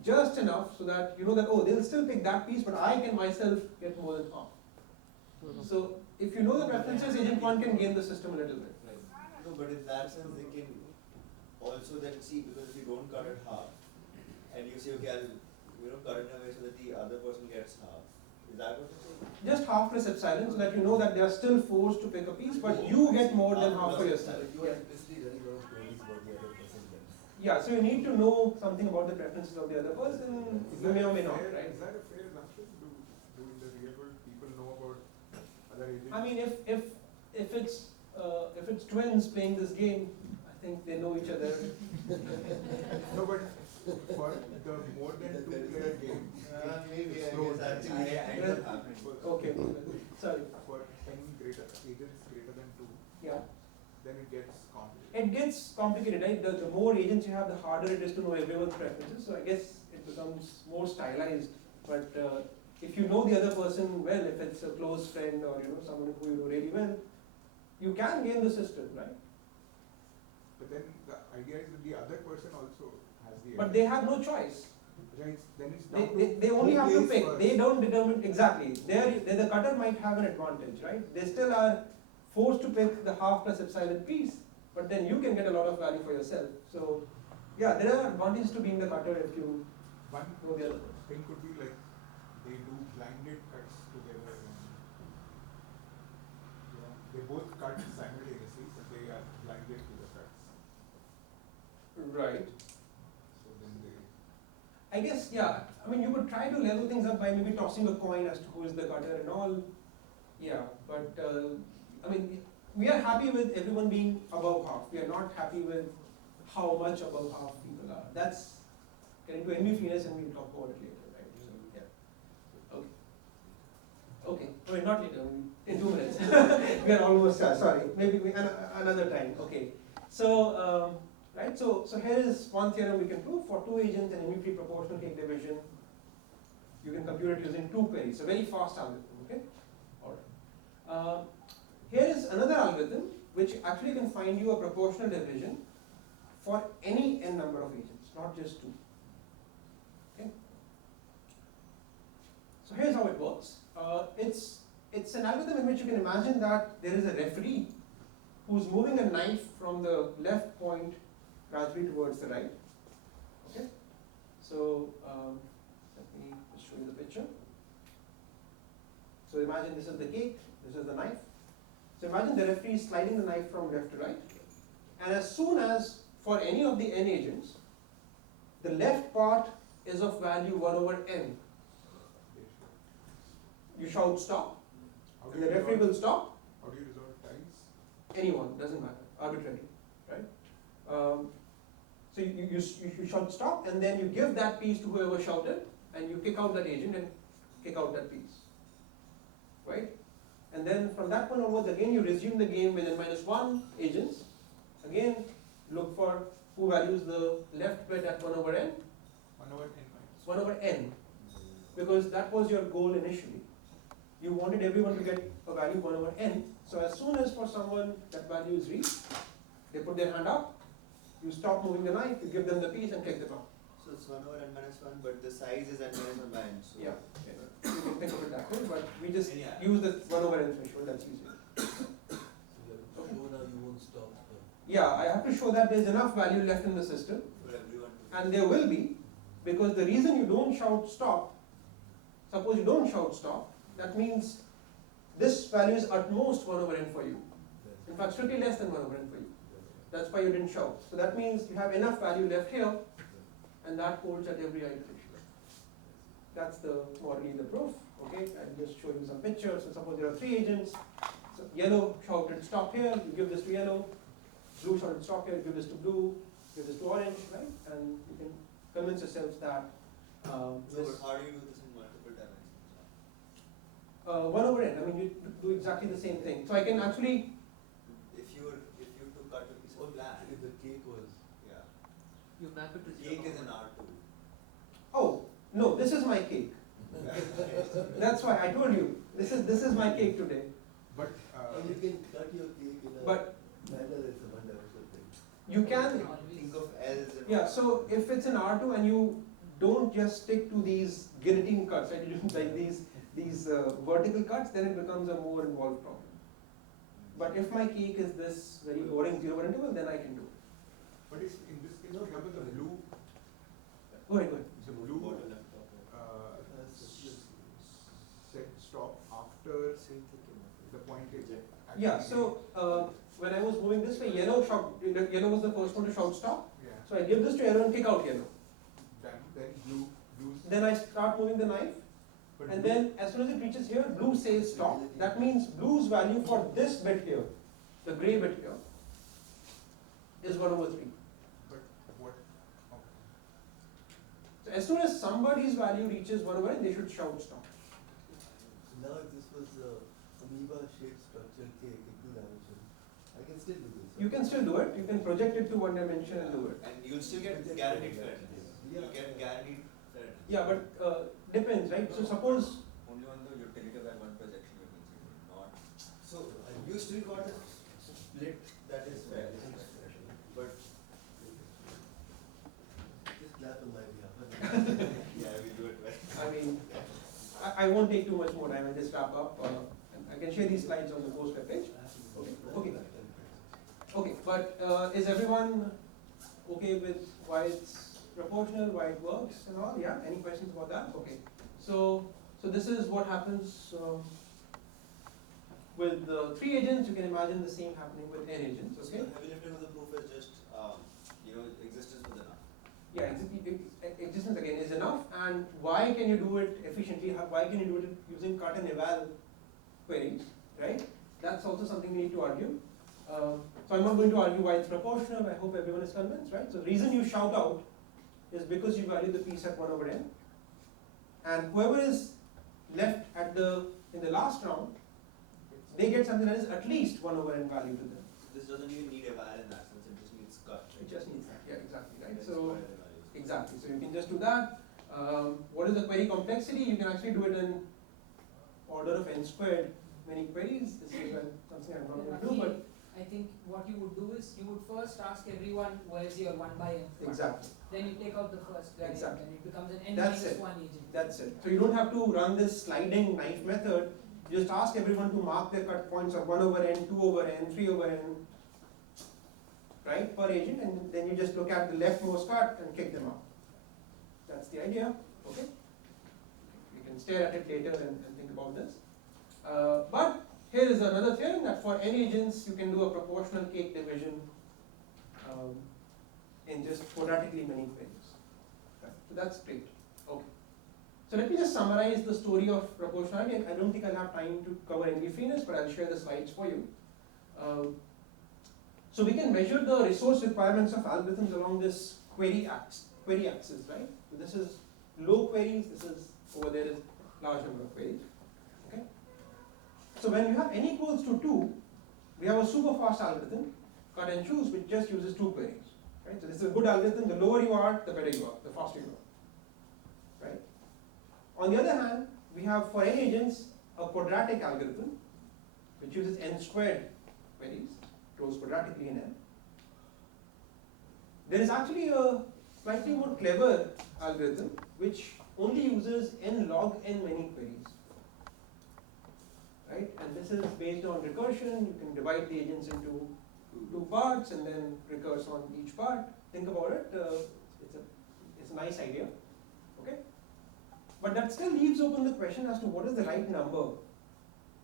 just enough so that you know that, oh, they'll still pick that piece, but I can myself get more than half. So if you know the preferences, agent 1 can game the system a little bit. No, but in that sense, they can also then see, because if you don't cut it half, and you say, okay, I'll cut it in a way so that the other person gets half. Is that what you're saying? Just half plus epsilon, so that you know that they are still forced to pick a piece, but you get more than half for yourself. You are implicitly running out of queries about the other person then. Yeah, so you need to know something about the preferences of the other person. You may or may not, right? Is that a fair assumption? Do in the real world people know about other agents? I mean, if it's twins playing this game, I think they know each other. No, but for the more than 2-player game, Maybe, it's I thrown. guess that's ends up happening. Okay, sorry. For agents greater than 2, Yeah, then it gets complicated. it gets complicated, right? The more agents you have, the harder it is to know everyone's preferences. So I guess it becomes more stylized. But if you know the other person well, if it's a close friend or someone who you know really well, you can game the system, right? But then the idea is that the other person also has the But they have no choice. Then it's down They only who have to plays pick. first. They don't determine exactly. The cutter might have an advantage, right? They still are forced to pick the half plus epsilon piece, but then you can get a lot of value for yourself. So yeah, there are advantages to being the cutter if you One know the other person. thing could be like they do blinded cuts together and they both cut simultaneously, but they are blinded to the cuts. Right. So then they I guess, yeah, I mean, you could try to level things up by maybe tossing a coin as to who is the cutter and all. Yeah, but I mean, we are happy with everyone being above half. We are not happy with how much above half people are. That's getting to NB freeness, and we'll talk about it later, right? So, yeah. Okay. Okay, not later, in 2 minutes. We are almost, sorry, maybe another time. Okay. So, right, so here is one theorem we can prove for two agents and NB free proportional cake division. You can compute it using 2 queries. A very fast algorithm, okay? Alright. Here is another algorithm which actually can find you a proportional division for any n number of agents, not just 2. Okay? So here's how it works. It's an algorithm in which you can imagine that there is a referee who's moving a knife from the left point gradually towards the right. Okay? So let me just show you the picture. So imagine this is the cake, this is the knife. So imagine the referee is sliding the knife from left to right. And as soon as, for any of the n agents, the left part is of value 1 over n, you shout stop, How do and you the referee resolve- will stop. How do you resolve ties? Anyone, doesn't matter, arbitrary, right? So you shout stop, and then you give that piece to whoever shouted, and you kick out that agent and kick out that piece, right? And then from that point onwards, again you resume the game with n-1 agents. Again, look for who values the left bit at 1 over n, 1 over n minus. 1 over n, because that was your goal initially. You wanted everyone to get a value 1 over n. So as soon as for someone that value is reached, they put their hand up, you stop moving the knife, you give them the piece and take them out. So it's 1 over n minus 1, but the size is n minus 1 by n. So Yeah. You can think of it that way, but we just Yeah. use the 1 over n threshold, that's easier. So you have to show now you won't stop. Yeah, I have to show that there's enough value left in the system, for everyone to. and there will be, because the reason you don't shout stop, suppose you don't shout stop, that means this value is at most 1 over n for you. In fact, strictly less than 1 over n for you. That's why you didn't shout. So that means you have enough value left here, and that holds at every iteration. That's morally the proof. Okay, I'll just show you some pictures. So suppose there are 3 agents. So yellow shouted stop here, you give this to yellow. Blue shouted stop here, give this to blue, give this to orange, right? And you can convince yourselves that So this but how do you do this in multiple dimensions? 1 over n. I mean, you do exactly the same thing. So I can actually, If you to cut a piece of glass, If the cake was. yeah, You map it to cake 0, is an R2. oh no, this is my cake. That's why I told you this is my cake today. But And you can cut your cake in a But manner that's a one-dimensional thing. you can, Think of L's and yeah. So if it's an R2 and you don't just stick to these guillotine cuts, right? You do like these vertical cuts, then it becomes a more involved problem. But if my cake is this very boring 0 over interval, then I can do it. but if in this case, for example, the blue Go ahead, go ahead. the blue bottom left top right. said stop after the point is Yeah. So when I was moving this way, yellow was the first one to shout stop. yeah. So I give this to yellow and kick out yellow. Then blue's Then I start moving the knife. but And blue- then as soon as it reaches here, blue says stop. That means blue's value for this bit here, the gray bit here, is 1 over 3. but what oh, So as soon as somebody's value reaches 1 over n, they should shout stop. So now if this was a amoeba shaped structured cake in 2 dimensions, I can still do this. You can still do it. You can project it to 1 dimension and do it. And you'll still get guaranteed fairness. Yeah. You get guaranteed fairness. Yeah, but depends, right? So suppose, Only on the utility of that one projection you can see, not. So you still got a split that is fair. But Just clap on my behalf. yeah, we do it right. I mean, I won't take too much more time. I'll just wrap up. And I can share these slides on the course webpage. Okay. Okay, but is everyone okay with why it's proportional, why it works and all? Yeah, any questions about that? Okay, so this is what happens with 3 agents. You can imagine the same happening with n agents, So okay? the heavy lifting of the proof is just, existence with enough. Yeah, existence again is enough. And why can you do it efficiently? Why can you do it using cut and eval queries, right? That's also something we need to argue. So I'm not going to argue why it's proportional. I hope everyone is convinced, right? So the reason you shout out is because you value the piece at 1 over n. And whoever is left in the last round, they get something that is at least 1 over n value to them. This doesn't even need eval in that sense, it just needs cut. It just needs that. Yeah, exactly, right? That's So why the value is- exactly. So you can just do that. What is the query complexity? You can actually do it in order of n squared many queries. This is something I'm not going to do, but I think what you would do is you would first ask everyone where's your 1 by n. exactly. Then you take out the first guy Exactly. and then it becomes an n That's minus it. 1 agent. That's it. So you don't have to run this sliding knife method. You just ask everyone to mark their cut points of 1 over n, 2 over n, 3 over n, right, per agent, and then you just look at the leftmost cut and kick them out. That's the idea. Okay. You can stare at it later and think about this. But here is another theorem that for n agents you can do a proportional cake division in just quadratically many queries. Right. So that's great. Okay. So let me just summarize the story of proportionality. I don't think I'll have time to cover NV freeness, but I'll share the slides for you. So we can measure the resource requirements of algorithms along this query axis, right? So this is low queries, this is over there is large number of queries. Okay. So when you have n equals to 2, we have a super fast algorithm, cut and choose, which just uses 2 queries. Right? So this is a good algorithm. The lower you are, the better you are, the faster you are. Right? On the other hand, we have for n agents a quadratic algorithm, which uses n squared queries, goes quadratically in n. There is actually a slightly more clever algorithm which only uses n log n many queries. Right? And this is based on recursion. You can divide the agents into 2 parts and then recurse on each part. Think about it. It's a nice idea. Okay? But that still leaves open the question as to what is the right number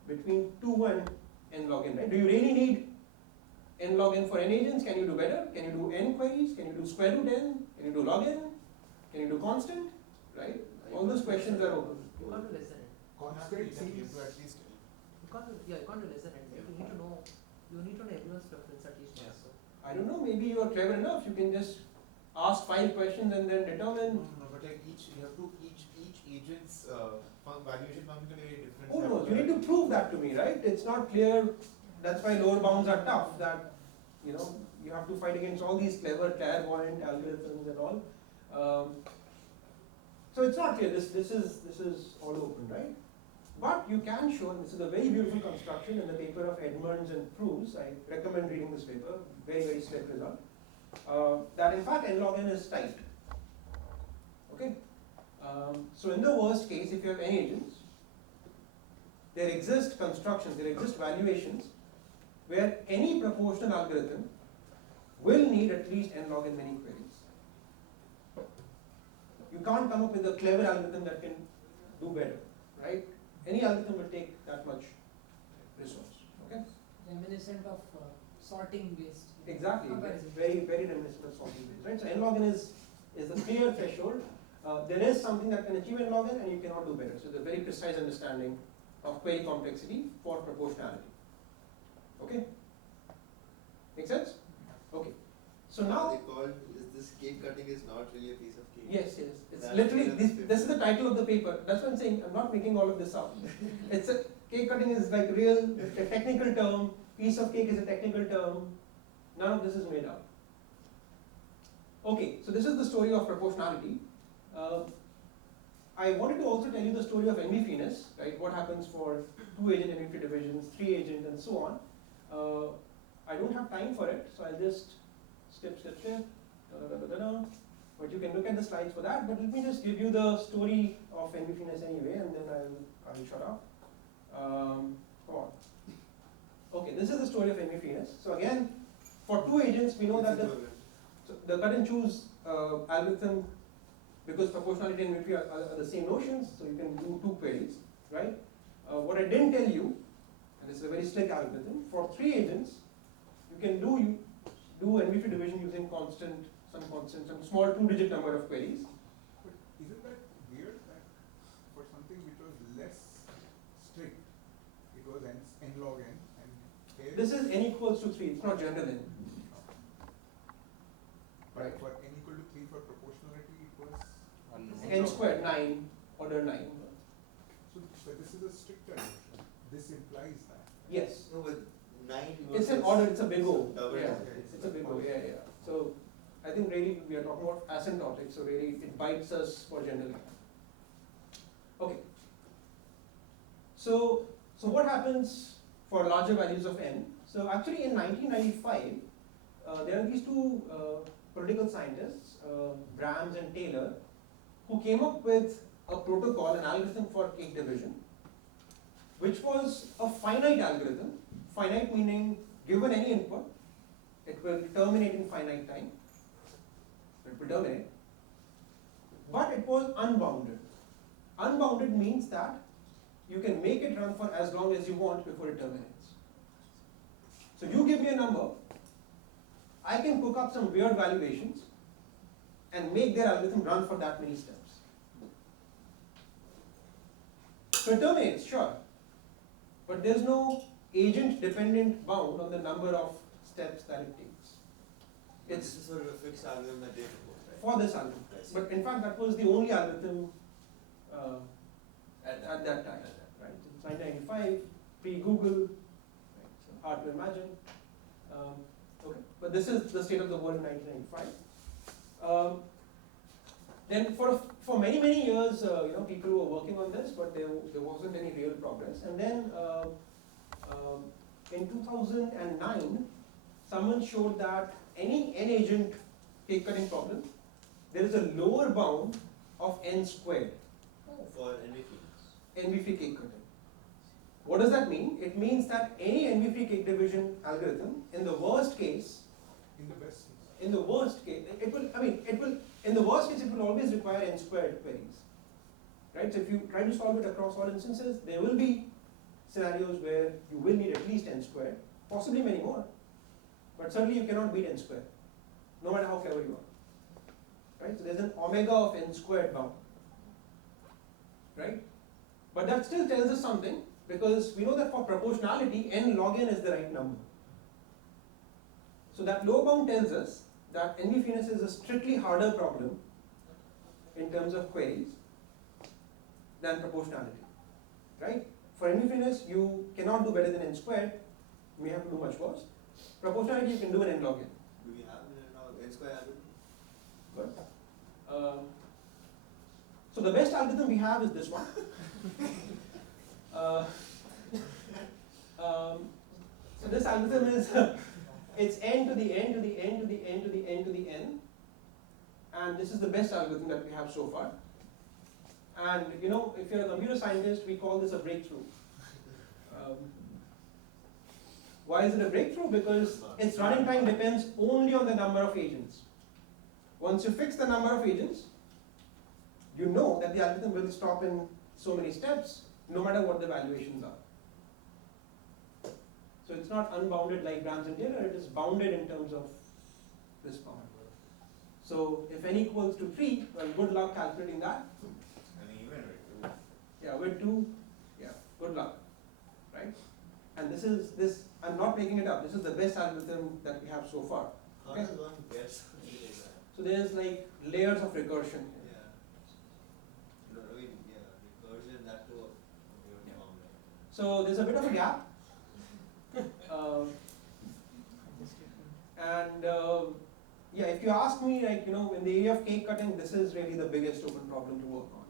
between 2 and n log n. Right? Do you really need n log n for n agents? Can you do better? Can you do n queries? Can you do square root n? Can you do log n? Can you do constant? Right? All those questions are open. You can't do less than n. Constant seems You at least You can't do, yeah, you can't do less than n. You need to know everyone's preference at least. Yeah. So. I don't know, maybe you are clever enough, you can just ask 5 questions and then determine. No, but like each agent's valuation function is very different. Oh no, you need to prove that to me, right? It's not clear, that's why lower bounds are tough, that you know, you have to fight against all these clever clairvoyant algorithms and all. So it's not clear, this is all open, right? But you can show, and this is a very beautiful construction in the paper of Edmonds and Proust. I recommend reading this paper, very, very slick result. That in fact n log n is tight. Okay? So in the worst case, if you have n agents, there exist constructions, there exist valuations where any proportional algorithm will need at least n log n many queries. You can't come up with a clever algorithm that can do better, right? Any algorithm will take that much resource. Okay? Reminiscent of sorting based. Exactly. Comparison. Very, very reminiscent of sorting based, right? So n log n is the clear threshold. There is something that can achieve n log n and you cannot do better. So the very precise understanding of query complexity for proportionality. Okay? Make sense? Okay. So now, They call this cake cutting is not really a piece of cake. yes, yes. It's That's literally, clear in this is the title of the paper. That's what I'm saying. I'm not making all of this up. It's a, cake cutting is like real, a technical term. Piece of cake is a technical term. None of this is made up. Okay, so this is the story of proportionality. I wanted to also tell you the story of NV freeness, right? What happens for 2 agent NV free divisions, 3 agent, and so on. I don't have time for it, so I'll just skip. But you can look at the slides for that. But let me just give you the story of NV freeness anyway, and then I'll shut up. Come on. Okay, this is the story of NV freeness. So again, for 2 agents, we know that the cut and choose algorithm, because proportionality and NV are the same notions, so you can do 2 queries, right? What I didn't tell you, and this is a very slick algorithm, for 3 agents, you can do NV division using some small 2-digit number of queries. But isn't that weird that for something which was less strict, it was n log n, and here This is n equals to 3, it's not general n. but Right. for n equal to 3 for proportionality it was N squared, 9, order 9. so but this is a stricter notion. This implies that. Yes. No, with 9 It's an order, it's a big O. Double Yeah, digit. it's a big O, yeah. So I think really we are talking about asymptotic, so really it bites us for general. Okay. So what happens for larger values of n? So actually in 1995, there are these two political scientists, Brams and Taylor, who came up with a protocol, an algorithm for cake division, which was a finite algorithm. Finite meaning given any input, it will terminate in finite time. It will terminate. But it was unbounded. Unbounded means that you can make it run for as long as you want before it terminates. So you give me a number, I can cook up some weird valuations and make their algorithm run for that many steps. So it terminates, sure, but there's no agent-dependent bound on the number of steps that it takes. It's just sort of a fixed algorithm that they propose, right? For this algorithm. I see. But in fact, that was the only algorithm at that time. Right? It's 1995, pre-Google, right? So hard to imagine. Okay, but this is the state of the world in 1995. Then for many years, people were working on this, but there wasn't any real progress. And then in 2009, someone showed that any n-agent cake cutting problem, there is a lower bound of n squared. For NV NV-free cake cutting. What does that mean? It means that any NV-free cake division algorithm, in the worst case, In the best case. in the worst case, in the worst case, it will always require n squared queries. Right? So if you try to solve it across all instances, there will be scenarios where you will need at least n squared, possibly many more. But certainly you cannot beat n squared, no matter how clever you are. Right? So there's an omega of n squared bound. Right? But that still tells us something, because we know that for proportionality, n log n is the right number. So that lower bound tells us that NV-freeness is a strictly harder problem in terms of queries than proportionality. Right? For NV-freeness, you cannot do better than n squared, you may have to do much worse. Proportionality, you can do an n log n. Do we have n square algorithm? Good. So the best algorithm we have is this one. So this algorithm is it's n to the n to the n to the n to the n to the n, and this is the best algorithm that we have so far. And if you're a computer scientist, we call this a breakthrough. Why is it a breakthrough? Because its running time depends only on the number of agents. Once you fix the number of agents, you know that the algorithm will stop in so many steps, no matter what the valuations are. So it's not unbounded like Brams and Taylor, it is bounded in terms of this bound. So if n equals to 3, well, good luck calculating that. Even with 2. Yeah, with 2, yeah, good luck, right? And this, I'm not making it up, this is the best algorithm that we have so far. How Okay. does one get something like that? So there's like layers of recursion. Yeah. Recursion, that too, of your Yeah. form, right? So there's a bit of a gap. Yeah, if you ask me, in the area of cake cutting, this is really the biggest open problem to work on.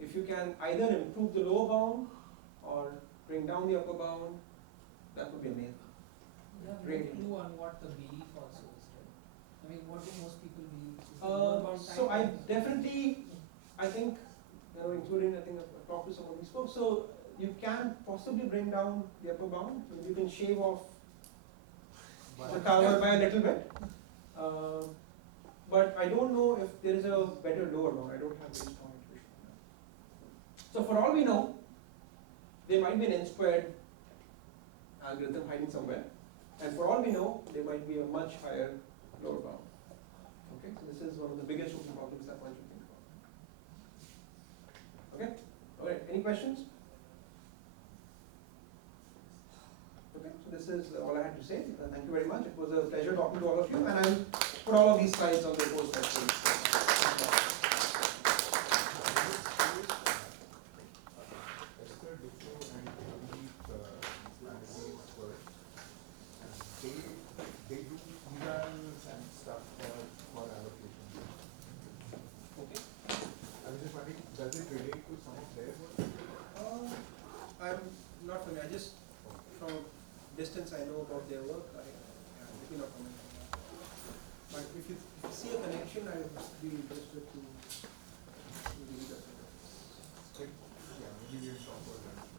If you can either improve the lower bound or bring down the upper bound, that would be amazing. You have no Really. clue on what the belief also is, right? I mean, what do most people believe? Is the lower bound So time? I think, including, I talked to some of these folks, so you can possibly bring down the upper bound, you can shave off the cover by a little bit. But I don't know if there is a better lower bound, I don't have very strong intuition on that. So for all we know, there might be an n squared algorithm hiding somewhere, and for all we know, there might be a much higher lower bound. Okay, so this is one of the biggest open problems that one should think about. Okay, all right, any questions? Okay, so this is all I had to say. Thank you very much. It was a pleasure talking to all of you, and I'll put all of these slides on the post.